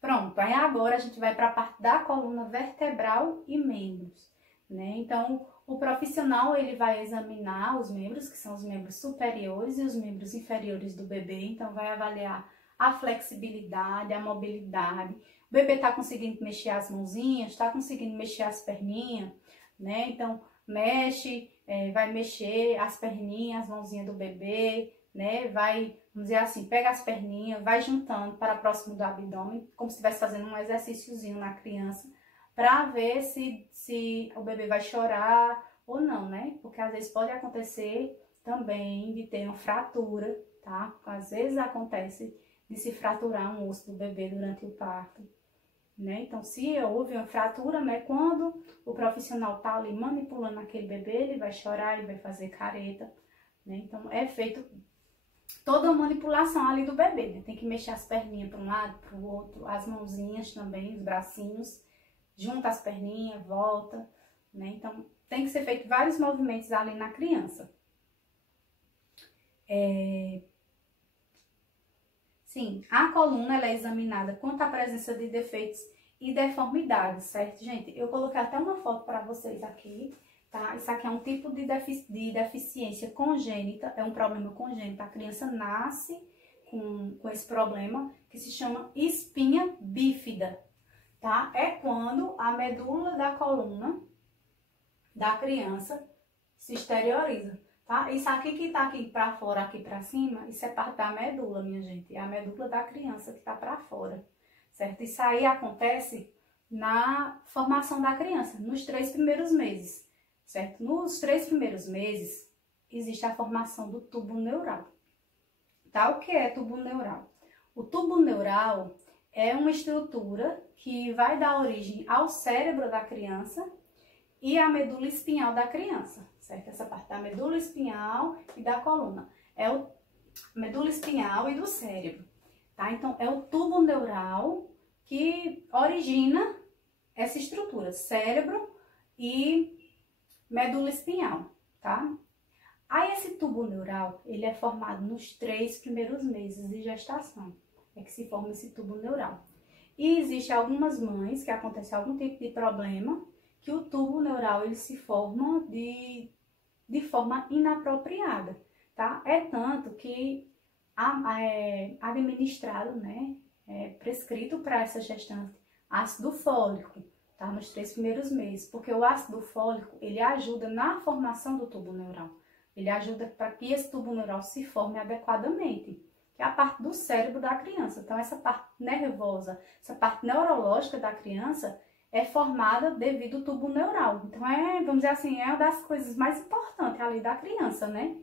Pronto, aí agora a gente vai para a parte da coluna vertebral e membros, né? Então, o profissional, ele vai examinar os membros, que são os membros superiores e os membros inferiores do bebê. Então, vai avaliar a flexibilidade, a mobilidade. O bebê tá conseguindo mexer as mãozinhas, tá conseguindo mexer as perninhas, né? Então, mexe, vai mexer as perninhas, as mãozinhas do bebê, né? Vai, vamos dizer assim, pega as perninhas, vai juntando para próximo do abdômen, como se estivesse fazendo um exercíciozinho na criança, para ver se o bebê vai chorar ou não, né? Porque às vezes pode acontecer também de ter uma fratura, tá? Às vezes acontece de se fraturar um osso do bebê durante o parto, né? Então, se houve uma fratura, né? Quando o profissional tá ali manipulando aquele bebê, ele vai chorar, ele vai fazer careta, né? Então, é feito toda a manipulação ali do bebê, né? Tem que mexer as perninhas para um lado, para o outro, as mãozinhas também, os bracinhos, junta as perninhas, volta, né? Então, tem que ser feito vários movimentos ali na criança. Sim, a coluna ela é examinada quanto à presença de defeitos e deformidades, certo, gente? Eu coloquei até uma foto para vocês aqui, tá? Isso aqui é um tipo de deficiência congênita, é um problema congênito. A criança nasce com esse problema que se chama espinha bífida, tá? É quando a medula da coluna da criança se exterioriza, tá? Isso aqui que tá aqui pra fora, aqui pra cima, isso é parte da medula, minha gente. É a medula da criança que tá pra fora, certo? Isso aí acontece na formação da criança, nos 3 primeiros meses, certo? Nos 3 primeiros meses, existe a formação do tubo neural, tá? O que é tubo neural? O tubo neural é uma estrutura que vai dar origem ao cérebro da criança e à medula espinhal da criança, certo? Essa parte da medula espinhal e da coluna. É a medula espinhal e do cérebro, tá? Então, é o tubo neural que origina essa estrutura, cérebro e medula espinhal, tá? Aí esse tubo neural, ele é formado nos 3 primeiros meses de gestação, é que se forma esse tubo neural. E existe algumas mães que acontece algum tipo de problema, que o tubo neural ele se forma de forma inapropriada, tá? É tanto que é administrado, né, prescrito para essa gestante ácido fólico, tá? Nos 3 primeiros meses, porque o ácido fólico, ele ajuda na formação do tubo neural. Ele ajuda para que esse tubo neural se forme adequadamente, que é a parte do cérebro da criança. Então, essa parte nervosa, essa parte neurológica da criança é formada devido ao tubo neural. Então, vamos dizer assim, é uma das coisas mais importantes ali da criança, né?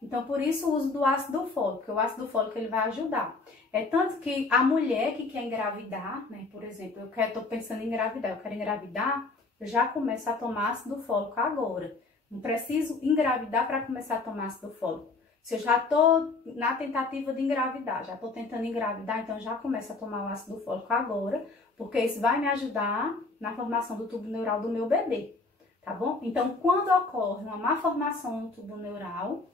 Então, por isso o uso do ácido fólico, porque o ácido fólico ele vai ajudar. É tanto que a mulher que quer engravidar, né? Por exemplo, eu estou pensando em engravidar, eu quero engravidar, eu já começo a tomar ácido fólico agora. Não preciso engravidar para começar a tomar ácido fólico. Se eu já estou na tentativa de engravidar, já estou tentando engravidar, então já começo a tomar o ácido fólico agora, porque isso vai me ajudar na formação do tubo neural do meu bebê, tá bom? Então, quando ocorre uma má formação no tubo neural,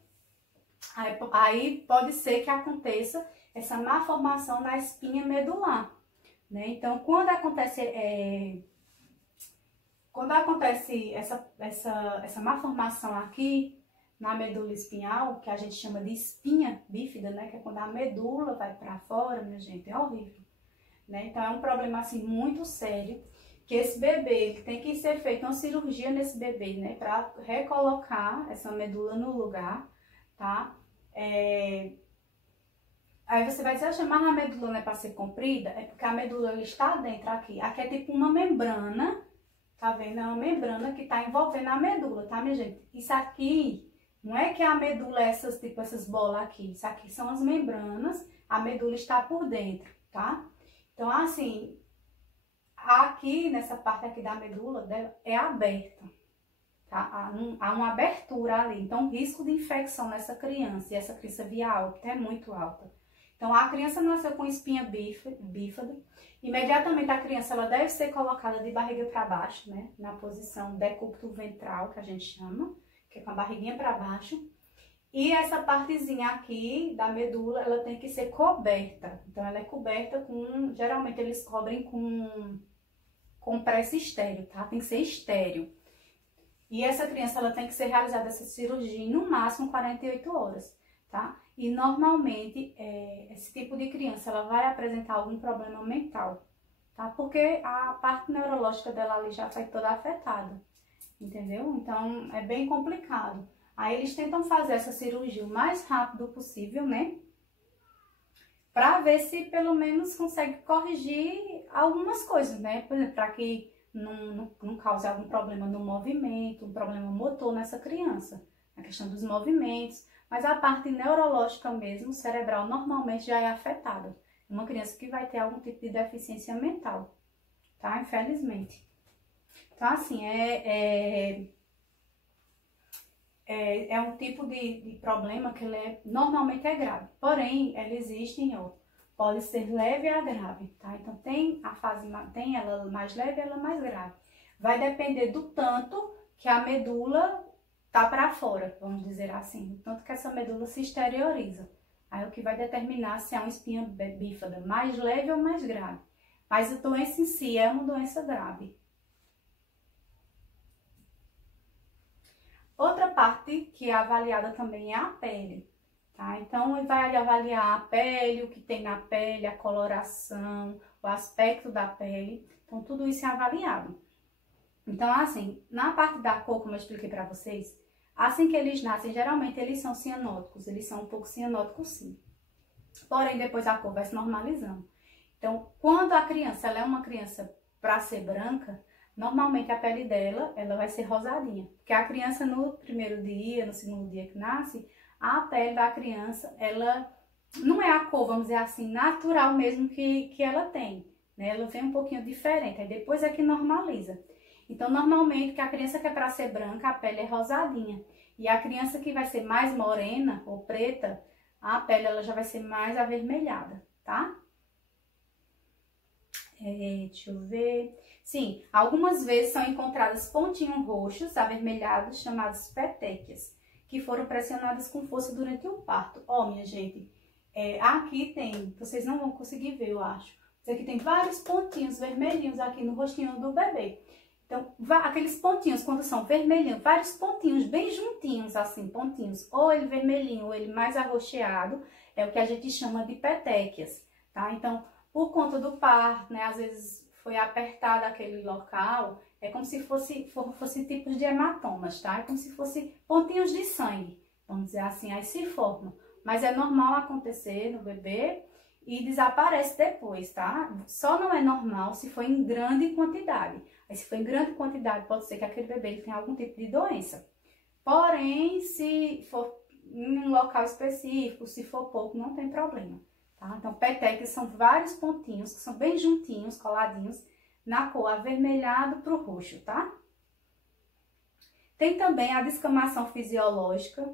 aí pode ser que aconteça essa má formação na espinha medular, né? Então, quando acontece essa má formação aqui na medula espinhal, que a gente chama de espinha bífida, né? Que é quando a medula vai para fora, minha gente, é horrível, né? Então, é um problema, assim, muito sério, que esse bebê, que tem que ser feita uma cirurgia nesse bebê, né? Para recolocar essa medula no lugar, tá? Aí você vai dizer, mas a medula não é para ser comprida? É porque a medula ela está dentro aqui. Aqui é tipo uma membrana, tá vendo? É uma membrana que está envolvendo a medula, tá, minha gente? Isso aqui, não é que a medula é essas bolas aqui. Isso aqui são as membranas, a medula está por dentro, tá? Então, assim, aqui, nessa parte aqui da medula, é aberta. Tá? Há uma abertura ali, então risco de infecção nessa criança, e essa criança via óbito é muito alta. Então, a criança nasceu com espinha bífida, imediatamente a criança ela deve ser colocada de barriga para baixo, né? Na posição decúbito ventral, que a gente chama, que é com a barriguinha para baixo. E essa partezinha aqui da medula, ela tem que ser coberta. Então, ela é coberta com, geralmente eles cobrem com compressa estéreo, tá? Tem que ser estéreo. E essa criança, ela tem que ser realizada essa cirurgia em, no máximo, 48 horas, tá? E, normalmente, esse tipo de criança, ela vai apresentar algum problema mental, tá? Porque a parte neurológica dela ali já está toda afetada, entendeu? Então, é bem complicado. Aí, eles tentam fazer essa cirurgia o mais rápido possível, né? Pra ver se, pelo menos, consegue corrigir algumas coisas, né? Por exemplo, para que não cause algum problema no movimento, um problema motor nessa criança, a questão dos movimentos, mas a parte neurológica mesmo, cerebral, normalmente já é afetada. É uma criança que vai ter algum tipo de deficiência mental, tá? Infelizmente. Então, assim, é um tipo de problema que ele normalmente é grave, porém, ele existe em outro. Pode ser leve a grave, tá? Então, tem ela mais leve e ela mais grave. Vai depender do tanto que a medula tá para fora, vamos dizer assim. O tanto que essa medula se exterioriza. Aí, o que vai determinar se é uma espinha bífida mais leve ou mais grave. Mas a doença em si é uma doença grave. Outra parte que é avaliada também é a pele. Tá? Então, ele vai avaliar a pele, o que tem na pele, a coloração, o aspecto da pele. Então, tudo isso é avaliado. Então, assim, na parte da cor, como eu expliquei para vocês, assim que eles nascem, geralmente eles são cianóticos. Eles são um pouco cianóticos, sim. Porém, depois a cor vai se normalizando. Então, quando a criança ela é uma criança para ser branca, normalmente a pele dela ela vai ser rosadinha. Porque a criança no primeiro dia, no segundo dia que nasce, a pele da criança, ela não é a cor, vamos dizer assim, natural mesmo que ela tem, né? Ela vem um pouquinho diferente, aí depois é que normaliza. Então, normalmente, que a criança que é para ser branca, a pele é rosadinha. E a criança que vai ser mais morena ou preta, a pele ela já vai ser mais avermelhada, tá? Deixa eu ver. Sim, algumas vezes são encontradas pontinhos roxos, avermelhados, chamados petequias, que foram pressionadas com força durante o parto. Ó, minha gente, aqui tem, vocês não vão conseguir ver, eu acho. Mas aqui tem vários pontinhos vermelhinhos aqui no rostinho do bebê. Então, aqueles pontinhos, quando são vermelhinhos, vários pontinhos bem juntinhos, assim, pontinhos, ou ele vermelhinho, ou ele mais arroxeado, é o que a gente chama de petequias, tá? Então, por conta do parto, né, às vezes foi apertado aquele local, é como se fosse tipos de hematomas, tá? É como se fosse pontinhos de sangue, vamos dizer assim, aí se formam. Mas é normal acontecer no bebê e desaparece depois, tá? Só não é normal se for em grande quantidade. Aí, se for em grande quantidade, pode ser que aquele bebê ele tenha algum tipo de doença. Porém, se for em um local específico, se for pouco, não tem problema, tá? Então, petequias são vários pontinhos que são bem juntinhos, coladinhos, na cor avermelhado para o roxo, tá? Tem também a descamação fisiológica,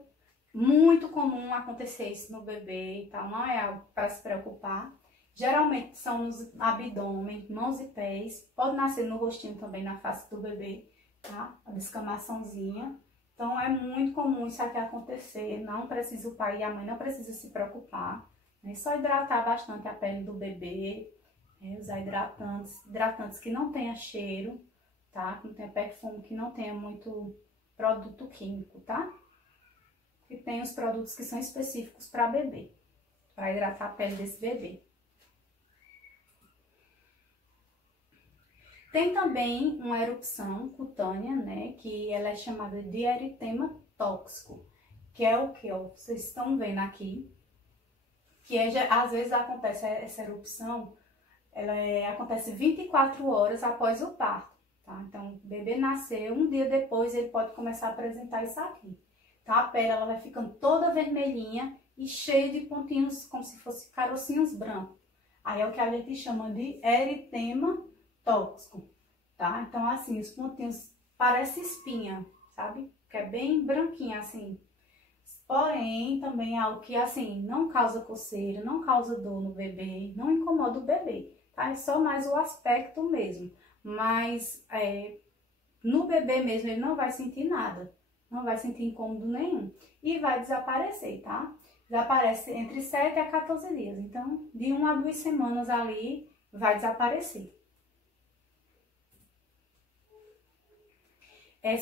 muito comum acontecer isso no bebê, então não é algo para se preocupar. Geralmente são nos abdômen, mãos e pés, pode nascer no rostinho também, na face do bebê, tá? A descamaçãozinha. Então é muito comum isso aqui acontecer, não precisa o pai e a mãe não precisa se preocupar, né? Só hidratar bastante a pele do bebê, usar hidratantes que não tenha cheiro, tá? Que não tenha perfume, que não tenha muito produto químico, tá? E tem os produtos que são específicos para bebê, para hidratar a pele desse bebê. Tem também uma erupção cutânea, né, que ela é chamada de eritema tóxico, que é o que, ó, vocês estão vendo aqui, que às vezes acontece essa erupção, acontece 24 horas após o parto, tá? Então, o bebê nasceu, um dia depois ele pode começar a apresentar isso aqui. Então, a pele ela vai ficando toda vermelhinha e cheia de pontinhos, como se fossem carocinhos brancos. Aí é o que a gente chama de eritema tóxico, tá? Então, assim, os pontinhos parecem espinha, sabe? Que é bem branquinha, assim. Porém, também é algo que, assim, não causa coceira, não causa dor no bebê, não incomoda o bebê, tá? É só mais o aspecto mesmo. Mas, no bebê mesmo, ele não vai sentir nada. Não vai sentir incômodo nenhum. E vai desaparecer, tá? Desaparece entre 7 a 14 dias. Então, de 1 a 2 semanas ali, vai desaparecer.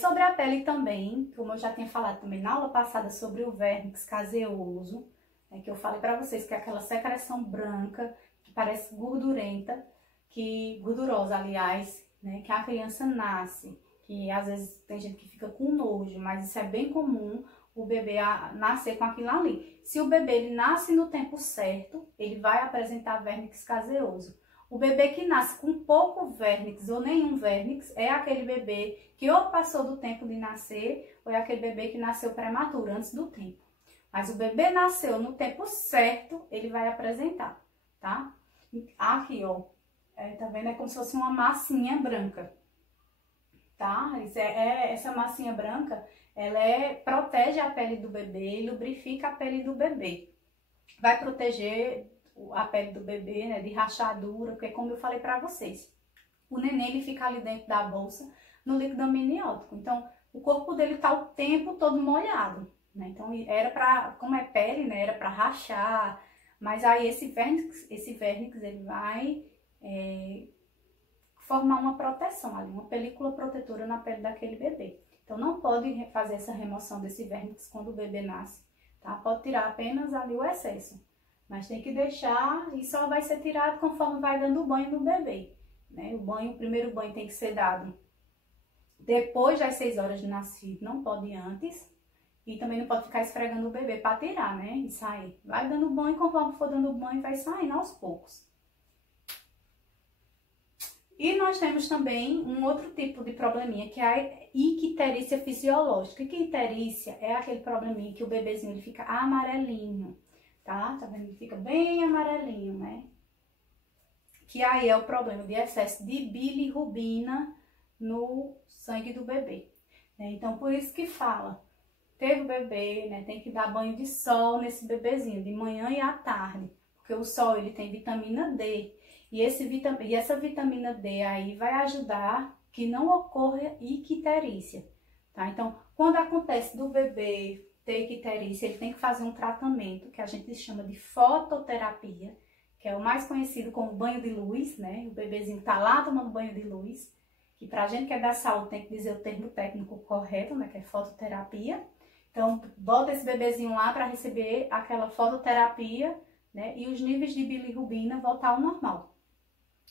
Sobre a pele também, como eu já tinha falado também na aula passada sobre o vernix caseoso, que eu falei para vocês que é aquela secreção branca, que parece gordurenta, gordurosa, aliás, né, que a criança nasce, que às vezes tem gente que fica com nojo, mas isso é bem comum, o bebê nascer com aquilo ali. Se o bebê ele nasce no tempo certo, ele vai apresentar vernix caseoso. O bebê que nasce com pouco vernix ou nenhum vernix é aquele bebê que ou passou do tempo de nascer ou é aquele bebê que nasceu prematuro, antes do tempo. Mas o bebê nasceu no tempo certo, ele vai apresentar, tá? Aqui, ó, tá vendo? É como se fosse uma massinha branca, tá? Essa massinha branca, ela protege a pele do bebê, lubrifica a pele do bebê. Vai proteger a pele do bebê, né, de rachadura, porque como eu falei para vocês, o neném ele fica ali dentro da bolsa no líquido amniótico, então o corpo dele tá o tempo todo molhado, né? Então como é pele, né, era para rachar, mas aí esse vernix ele vai formar uma proteção ali, uma película protetora na pele daquele bebê. Então não pode fazer essa remoção desse vernix quando o bebê nasce, tá? Pode tirar apenas ali o excesso. Mas tem que deixar e só vai ser tirado conforme vai dando o banho no bebê, né? O primeiro banho tem que ser dado depois das 6 horas de nascido, não pode antes. E também não pode ficar esfregando o bebê para tirar, né? E sair. Vai dando banho, conforme for dando banho, vai saindo aos poucos. E nós temos também um outro tipo de probleminha, que é a icterícia fisiológica. Icterícia é aquele probleminha que o bebezinho ele fica amarelinho. Tá vendo? Ele fica bem amarelinho, né? Que aí é o problema de excesso de bilirrubina no sangue do bebê, né? Então, por isso que fala, teve o bebê, né? Tem que dar banho de sol nesse bebezinho, de manhã e à tarde. Porque o sol, ele tem vitamina D. E essa vitamina D aí vai ajudar que não ocorra icterícia, tá? Então, quando acontece do bebê ter icterícia, ele tem que fazer um tratamento que a gente chama de fototerapia, que é o mais conhecido como banho de luz, né? O bebezinho tá lá tomando banho de luz, que pra gente que é da saúde tem que dizer o termo técnico correto, né? Que é fototerapia. Então, bota esse bebezinho lá para receber aquela fototerapia, né? E os níveis de bilirrubina voltar ao normal,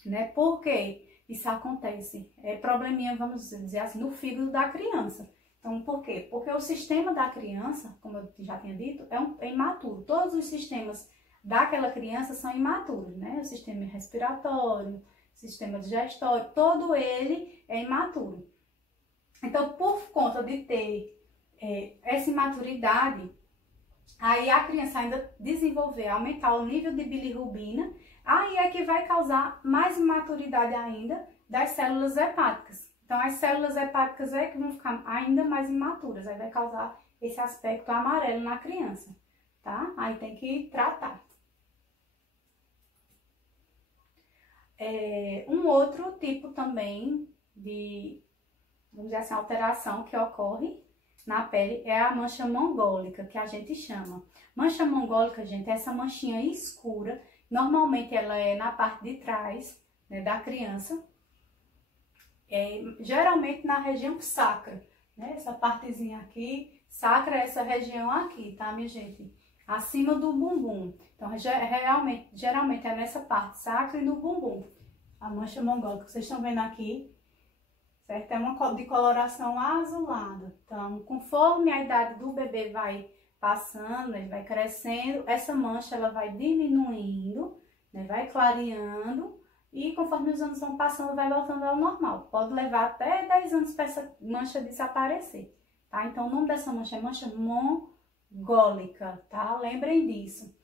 né? Por quê? Isso acontece, é probleminha, vamos dizer assim, no fígado da criança. Então, por quê? Porque o sistema da criança, como eu já tinha dito, é imaturo. Todos os sistemas daquela criança são imaturos, né? O sistema respiratório, sistema digestório, todo ele é imaturo. Então, por conta de ter essa imaturidade, aí a criança ainda desenvolver, aumentar o nível de bilirrubina, aí é que vai causar mais imaturidade ainda das células hepáticas. Então, as células hepáticas é que vão ficar ainda mais imaturas, aí vai causar esse aspecto amarelo na criança, tá? Aí tem que tratar. Um outro tipo também de, vamos dizer assim, alteração que ocorre na pele é a mancha mongólica, que a gente chama. Mancha mongólica, gente, é essa manchinha escura, normalmente ela é na parte de trás, né, da criança, geralmente na região sacra, né? Essa partezinha aqui, sacra é essa região aqui, tá, minha gente? Acima do bumbum. Então, geralmente é nessa parte sacra e no bumbum. A mancha mongólica que vocês estão vendo aqui, certo? É uma de coloração azulada. Então, conforme a idade do bebê vai passando, ele vai crescendo, essa mancha ela vai diminuindo, né? Vai clareando e conforme os anos vão passando, vai voltando ao normal. Pode levar até 10 anos para essa mancha desaparecer, tá? Então, o nome dessa mancha é mancha mongólica, tá? Lembrem disso.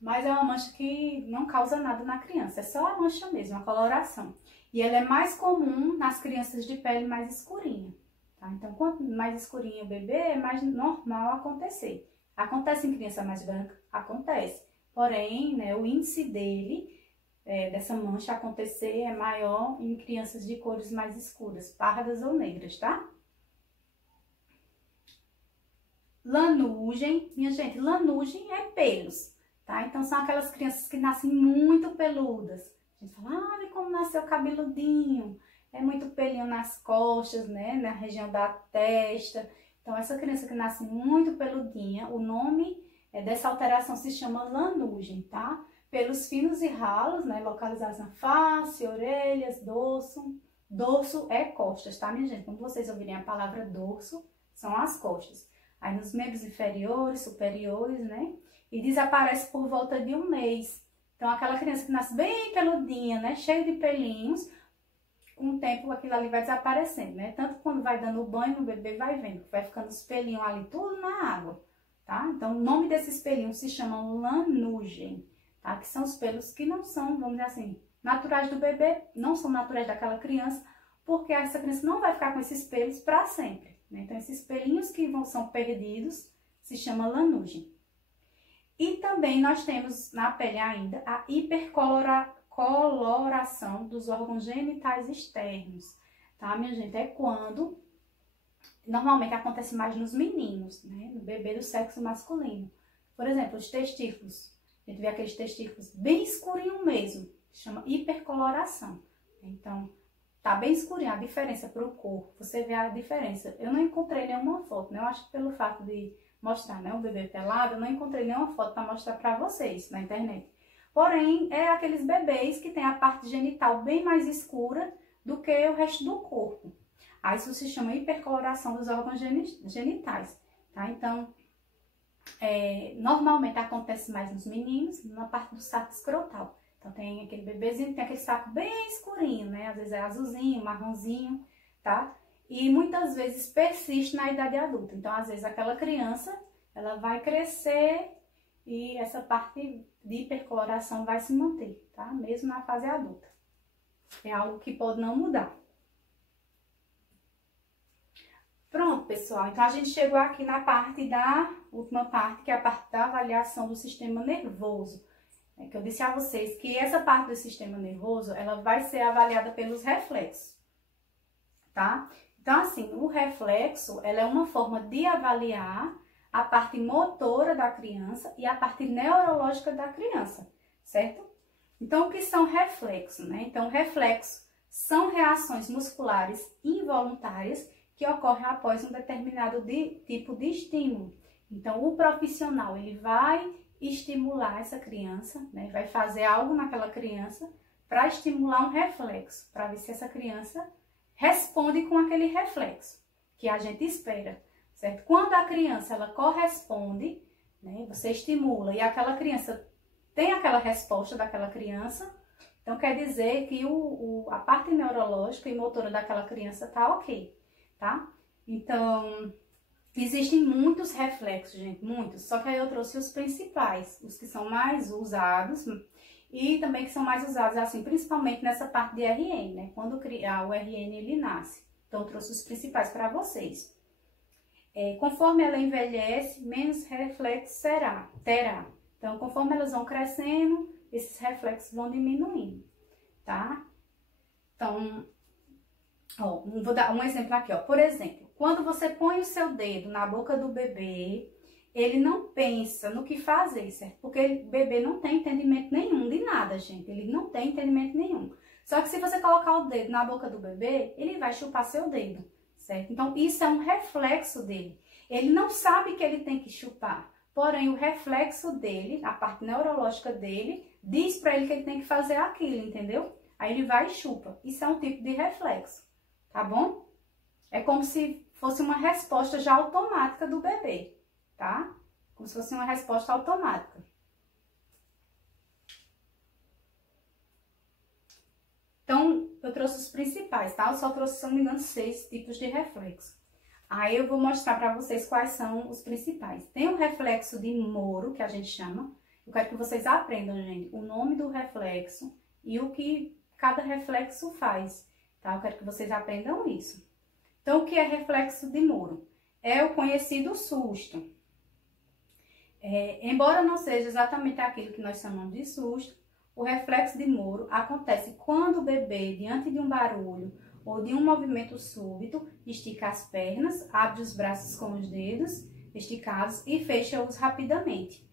Mas é uma mancha que não causa nada na criança, é só a mancha mesmo, a coloração. E ela é mais comum nas crianças de pele mais escurinha, tá? Então, quanto mais escurinho o bebê, é mais normal acontecer. Acontece em criança mais branca? Acontece. Porém, né, o índice dele, dessa mancha acontecer, é maior em crianças de cores mais escuras, pardas ou negras, tá? Lanugem, minha gente, lanugem é pelos, tá? Então, são aquelas crianças que nascem muito peludas. A gente fala, olha como nasceu cabeludinho, é muito pelinho nas costas, né? Na região da testa. Então, essa criança que nasce muito peludinha, o nome dessa alteração se chama lanugem, tá? Pelos finos e ralos, né? Localizados na face, orelhas, dorso. Dorso é costas, tá, minha gente? Quando vocês ouvirem a palavra dorso, são as costas. Aí nos membros inferiores, superiores, né? E desaparece por volta de 1 mês. Então, aquela criança que nasce bem peludinha, né? Cheia de pelinhos, com o tempo aquilo ali vai desaparecendo, né? Tanto quando vai dando banho, o bebê vai vendo, vai ficando os pelinhos ali tudo na água, tá? Então, o nome desses pelinhos se chama lanugem, tá? Que são os pelos que não são, vamos dizer assim, naturais do bebê, não são naturais daquela criança, porque essa criança não vai ficar com esses pelos para sempre, né? Então, esses pelinhos que são perdidos se chama lanugem. E também nós temos na pele ainda a hipercoloração dos órgãos genitais externos, tá, minha gente? É quando normalmente acontece mais nos meninos, né? No bebê do sexo masculino. Por exemplo, os testículos. A gente vê aqueles testículos bem escurinho mesmo, chama hipercoloração. Então, tá bem escurinho, a diferença para o corpo, você vê a diferença. Eu não encontrei nenhuma foto, né? Eu acho que pelo fato de mostrar, né, um bebê pelado, eu não encontrei nenhuma foto para mostrar para vocês na internet. Porém, é aqueles bebês que tem a parte genital bem mais escura do que o resto do corpo. Aí isso se chama hipercoloração dos órgãos genitais, tá? Então, normalmente acontece mais nos meninos, na parte do saco escrotal. Então, tem aquele bebezinho que tem aquele saco bem escurinho, né? Às vezes é azulzinho, marronzinho, tá? E muitas vezes persiste na idade adulta. Então, às vezes, aquela criança, ela vai crescer e essa parte de hipercoloração vai se manter, tá? Mesmo na fase adulta. É algo que pode não mudar. Pronto, pessoal. Então, a gente chegou aqui na última parte, que é a parte da avaliação do sistema nervoso. Que eu disse a vocês que essa parte do sistema nervoso, ela vai ser avaliada pelos reflexos, tá? Então, assim, o reflexo, ela é uma forma de avaliar a parte motora da criança e a parte neurológica da criança, certo? Então, o que são reflexos, né? Então, reflexos são reações musculares involuntárias que ocorrem após um determinado tipo de estímulo. Então, o profissional, ele vai estimular essa criança, né? Vai fazer algo naquela criança para estimular um reflexo, para ver se essa criança responde com aquele reflexo que a gente espera, certo? Quando a criança, ela corresponde, né? Você estimula e aquela criança tem aquela resposta daquela criança, então quer dizer que a parte neurológica e motora daquela criança tá ok, tá? Então, existem muitos reflexos, gente, muitos, só que aí eu trouxe os principais, os que são mais usados e também que são mais usados, assim, principalmente nessa parte de RN, né? Quando o RN, ele nasce. Então, eu trouxe os principais para vocês. Conforme ela envelhece, menos reflexo terá. Então, conforme elas vão crescendo, esses reflexos vão diminuindo, tá? Então, ó, vou dar um exemplo aqui, ó. Por exemplo, quando você põe o seu dedo na boca do bebê, ele não pensa no que fazer, certo? Porque o bebê não tem entendimento nenhum de nada, gente. Ele não tem entendimento nenhum. Só que se você colocar o dedo na boca do bebê, ele vai chupar seu dedo, certo? Então, isso é um reflexo dele. Ele não sabe que ele tem que chupar. Porém, o reflexo dele, a parte neurológica dele, diz para ele que ele tem que fazer aquilo, entendeu? Aí ele vai e chupa. Isso é um tipo de reflexo, tá bom? É como se fosse uma resposta já automática do bebê, tá? Como se fosse uma resposta automática. Então, eu trouxe os principais, tá? Eu só trouxe, se não me engano, 6 tipos de reflexo. Aí eu vou mostrar para vocês quais são os principais. Tem o reflexo de Moro, que a gente chama. Eu quero que vocês aprendam, gente, o nome do reflexo e o que cada reflexo faz, tá? Eu quero que vocês aprendam isso. Então, o que é reflexo de Moro? É o conhecido susto. Embora não seja exatamente aquilo que nós chamamos de susto, o reflexo de Moro acontece quando o bebê, diante de um barulho ou de um movimento súbito, estica as pernas, abre os braços com os dedos esticados e fecha-os rapidamente.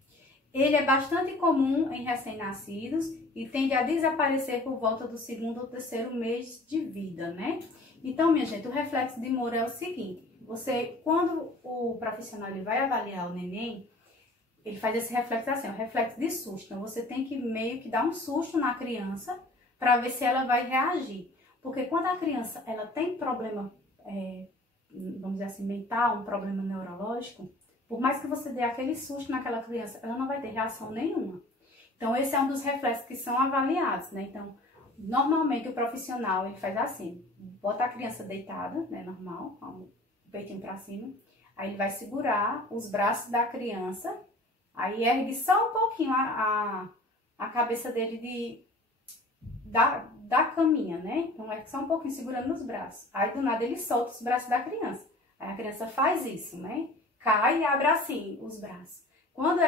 Ele é bastante comum em recém-nascidos e tende a desaparecer por volta do 2º ou 3º mês de vida, né? Então, minha gente, o reflexo de Moro é o seguinte: quando o profissional ele vai avaliar o neném, ele faz esse reflexo assim, o reflexo de susto. Então, você tem que meio que dar um susto na criança para ver se ela vai reagir. Porque quando a criança ela tem problema, vamos dizer assim, mental, um problema neurológico, por mais que você dê aquele susto naquela criança, ela não vai ter reação nenhuma. Então, esse é um dos reflexos que são avaliados, né? Então, normalmente o profissional ele faz assim, bota a criança deitada, né, normal, com o peitinho para cima, aí ele vai segurar os braços da criança, aí ergue só um pouquinho a cabeça dele da caminha, né? Então, é só um pouquinho segurando nos braços. Aí, do nada, ele solta os braços da criança. Aí, a criança faz isso, né? Cai e abre assim os braços.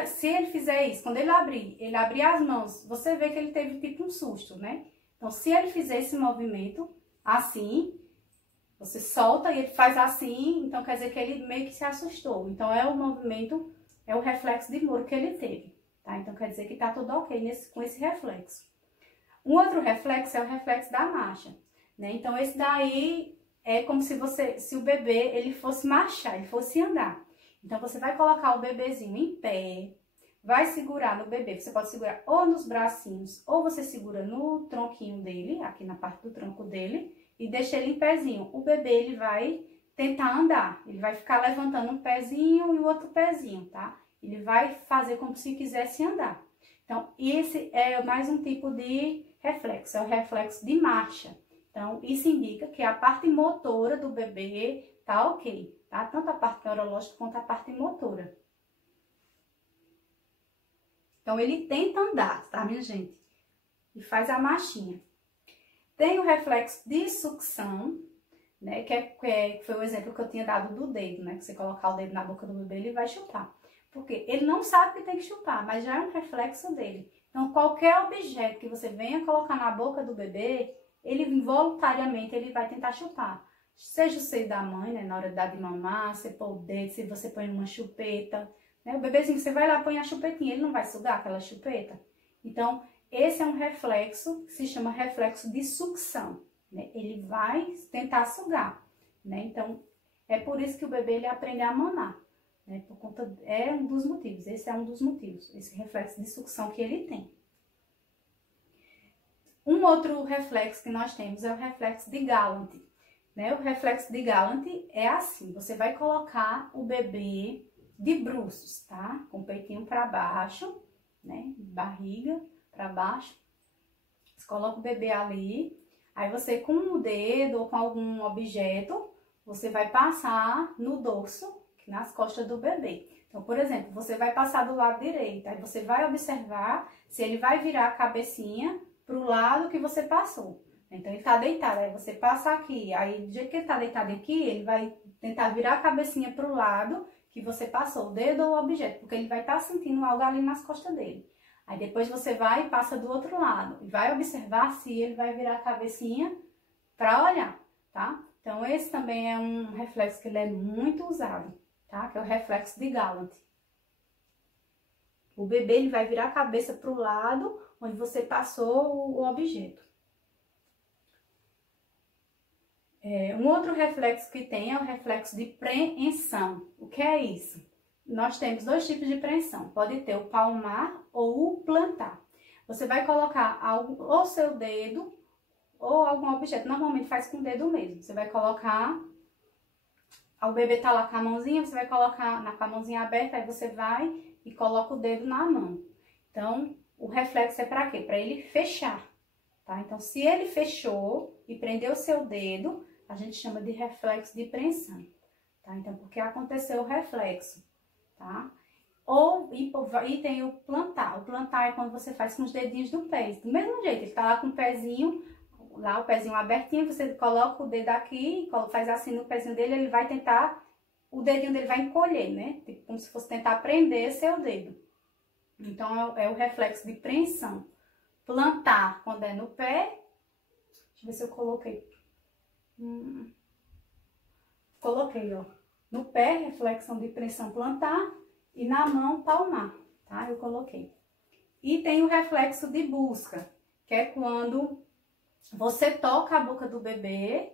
Se ele fizer isso, quando ele abrir as mãos, você vê que ele teve tipo um susto, né? Então, se ele fizer esse movimento assim, você solta e ele faz assim, então quer dizer que ele meio que se assustou. Então, é o movimento, é o reflexo de Moro que ele teve, tá? Então, quer dizer que tá tudo ok com esse reflexo. Um outro reflexo é o reflexo da marcha, né? Então, esse daí é como se o bebê, ele fosse marchar, ele fosse andar. Então, você vai colocar o bebezinho em pé, vai segurar no bebê. Você pode segurar ou nos bracinhos, ou você segura no tronquinho dele, aqui na parte do tronco dele, e deixa ele em pezinho. O bebê, ele vai tentar andar. Ele vai ficar levantando um pezinho e o outro pezinho, tá? Ele vai fazer como se quisesse andar. Então, esse é mais um tipo de reflexo, é o reflexo de marcha. Então, isso indica que a parte motora do bebê tá ok, tá? Tanto a parte neurológica quanto a parte motora. Então, ele tenta andar, tá, minha gente? E faz a marchinha. Tem o reflexo de sucção, né? Que foi o exemplo que eu tinha dado do dedo, né? Que você colocar o dedo na boca do bebê, ele vai chupar. Porque ele não sabe que tem que chupar, mas já é um reflexo dele. Então, qualquer objeto que você venha colocar na boca do bebê, ele involuntariamente ele vai tentar chupar. seja o seio da mãe, né, na hora de dar de mamar, você põe o dedo, se você põe uma chupeta, né, o bebezinho, você vai lá, põe a chupetinha, ele não vai sugar aquela chupeta? Então, esse é um reflexo que se chama reflexo de sucção, né, ele vai tentar sugar, né, então, é por isso que o bebê, ele aprende a mamar, né, por conta, é um dos motivos, esse é um dos motivos, esse reflexo de sucção que ele tem. Um outro reflexo que nós temos é o reflexo de Gallant, né? O reflexo de Gallant é assim, você vai colocar o bebê de bruços, tá? Com o peitinho para baixo, né? Barriga para baixo. Você coloca o bebê ali, aí você com o dedo ou com algum objeto, você vai passar no dorso, nas costas do bebê. Então, por exemplo, você vai passar do lado direito, aí você vai observar se ele vai virar a cabecinha para o lado que você passou. Então, ele tá deitado, aí você passa aqui, aí do jeito que ele tá deitado aqui, ele vai tentar virar a cabecinha para o lado que você passou, o dedo ou o objeto, porque ele vai estar sentindo algo ali nas costas dele. Aí depois você vai e passa do outro lado, e vai observar se ele vai virar a cabecinha para olhar, tá? Então, esse também é um reflexo que ele é muito usado, tá? Que é o reflexo de Gallant. O bebê, ele vai virar a cabeça para o lado onde você passou o objeto. Um outro reflexo que tem é o reflexo de preensão. O que é isso? Nós temos dois tipos de preensão. Pode ter o palmar ou o plantar. Você vai colocar ou seu dedo ou algum objeto. Normalmente faz com o dedo mesmo. Você vai colocar... O bebê tá lá com a mãozinha, você vai colocar com a mãozinha aberta, aí você vai e coloca o dedo na mão. Então, o reflexo é para quê? Para ele fechar, tá? Então, se ele fechou e prendeu o seu dedo, a gente chama de reflexo de preensão, tá? Então, porque aconteceu o reflexo, tá? E tem o plantar. O plantar é quando você faz com os dedinhos do pé. Do mesmo jeito, ele tá lá com o pezinho, lá o pezinho abertinho, você coloca o dedo aqui, faz assim no pezinho dele, ele vai tentar, o dedinho dele vai encolher, né? Tipo, como se fosse tentar prender seu dedo. Então, é o reflexo de preensão. Plantar, quando é no pé. Deixa eu ver se eu coloquei. Coloquei, ó. No pé, reflexão de preensão, plantar. E na mão, palmar, tá? Eu coloquei. E tem o reflexo de busca, que é quando você toca a boca do bebê,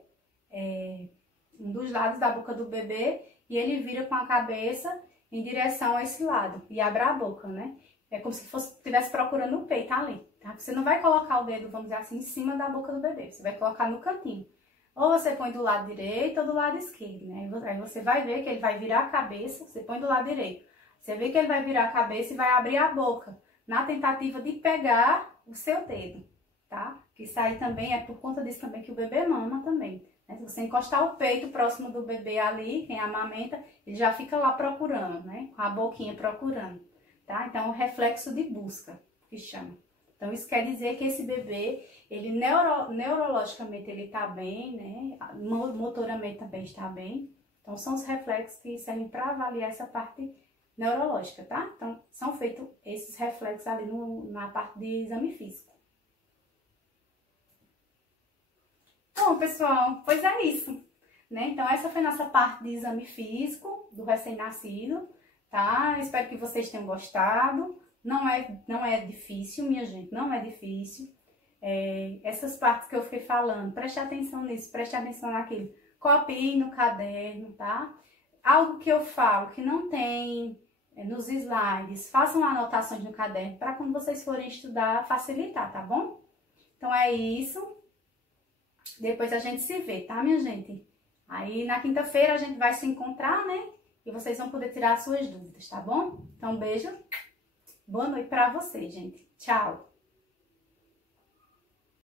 um dos lados da boca do bebê, e ele vira com a cabeça em direção a esse lado. E abre a boca, né? É como se estivesse procurando o peito ali, tá? Você não vai colocar o dedo, vamos dizer assim, em cima da boca do bebê. Você vai colocar no cantinho. Ou você põe do lado direito ou do lado esquerdo, né? Aí você vai ver que ele vai virar a cabeça, você põe do lado direito. Você vê que ele vai virar a cabeça e vai abrir a boca, na tentativa de pegar o seu dedo, tá? Que isso aí também é por conta disso também que o bebê mama também. Né? Se você encostar o peito próximo do bebê ali, quem amamenta, ele já fica lá procurando, né? Com a boquinha procurando. Tá? Então, o reflexo de busca, que chama. Então, isso quer dizer que esse bebê, ele neurologicamente ele tá bem, né? Motoramente também está bem. Então, são os reflexos que servem para avaliar essa parte neurológica, tá? Então, são feitos esses reflexos ali na parte de exame físico. Bom, pessoal, pois é isso, né? Então, essa foi nossa parte de exame físico do recém-nascido. Tá? Espero que vocês tenham gostado. Não é difícil, minha gente, não é difícil. Essas partes que eu fiquei falando, preste atenção nisso, preste atenção naquilo. Copie no caderno, tá? Algo que eu falo que não tem nos slides, façam anotações no caderno para quando vocês forem estudar facilitar, tá bom? Então é isso. Depois a gente se vê, tá, minha gente? Aí na quinta-feira a gente vai se encontrar, né? E vocês vão poder tirar as suas dúvidas, tá bom? Então, um beijo. Boa noite pra vocês, gente. Tchau.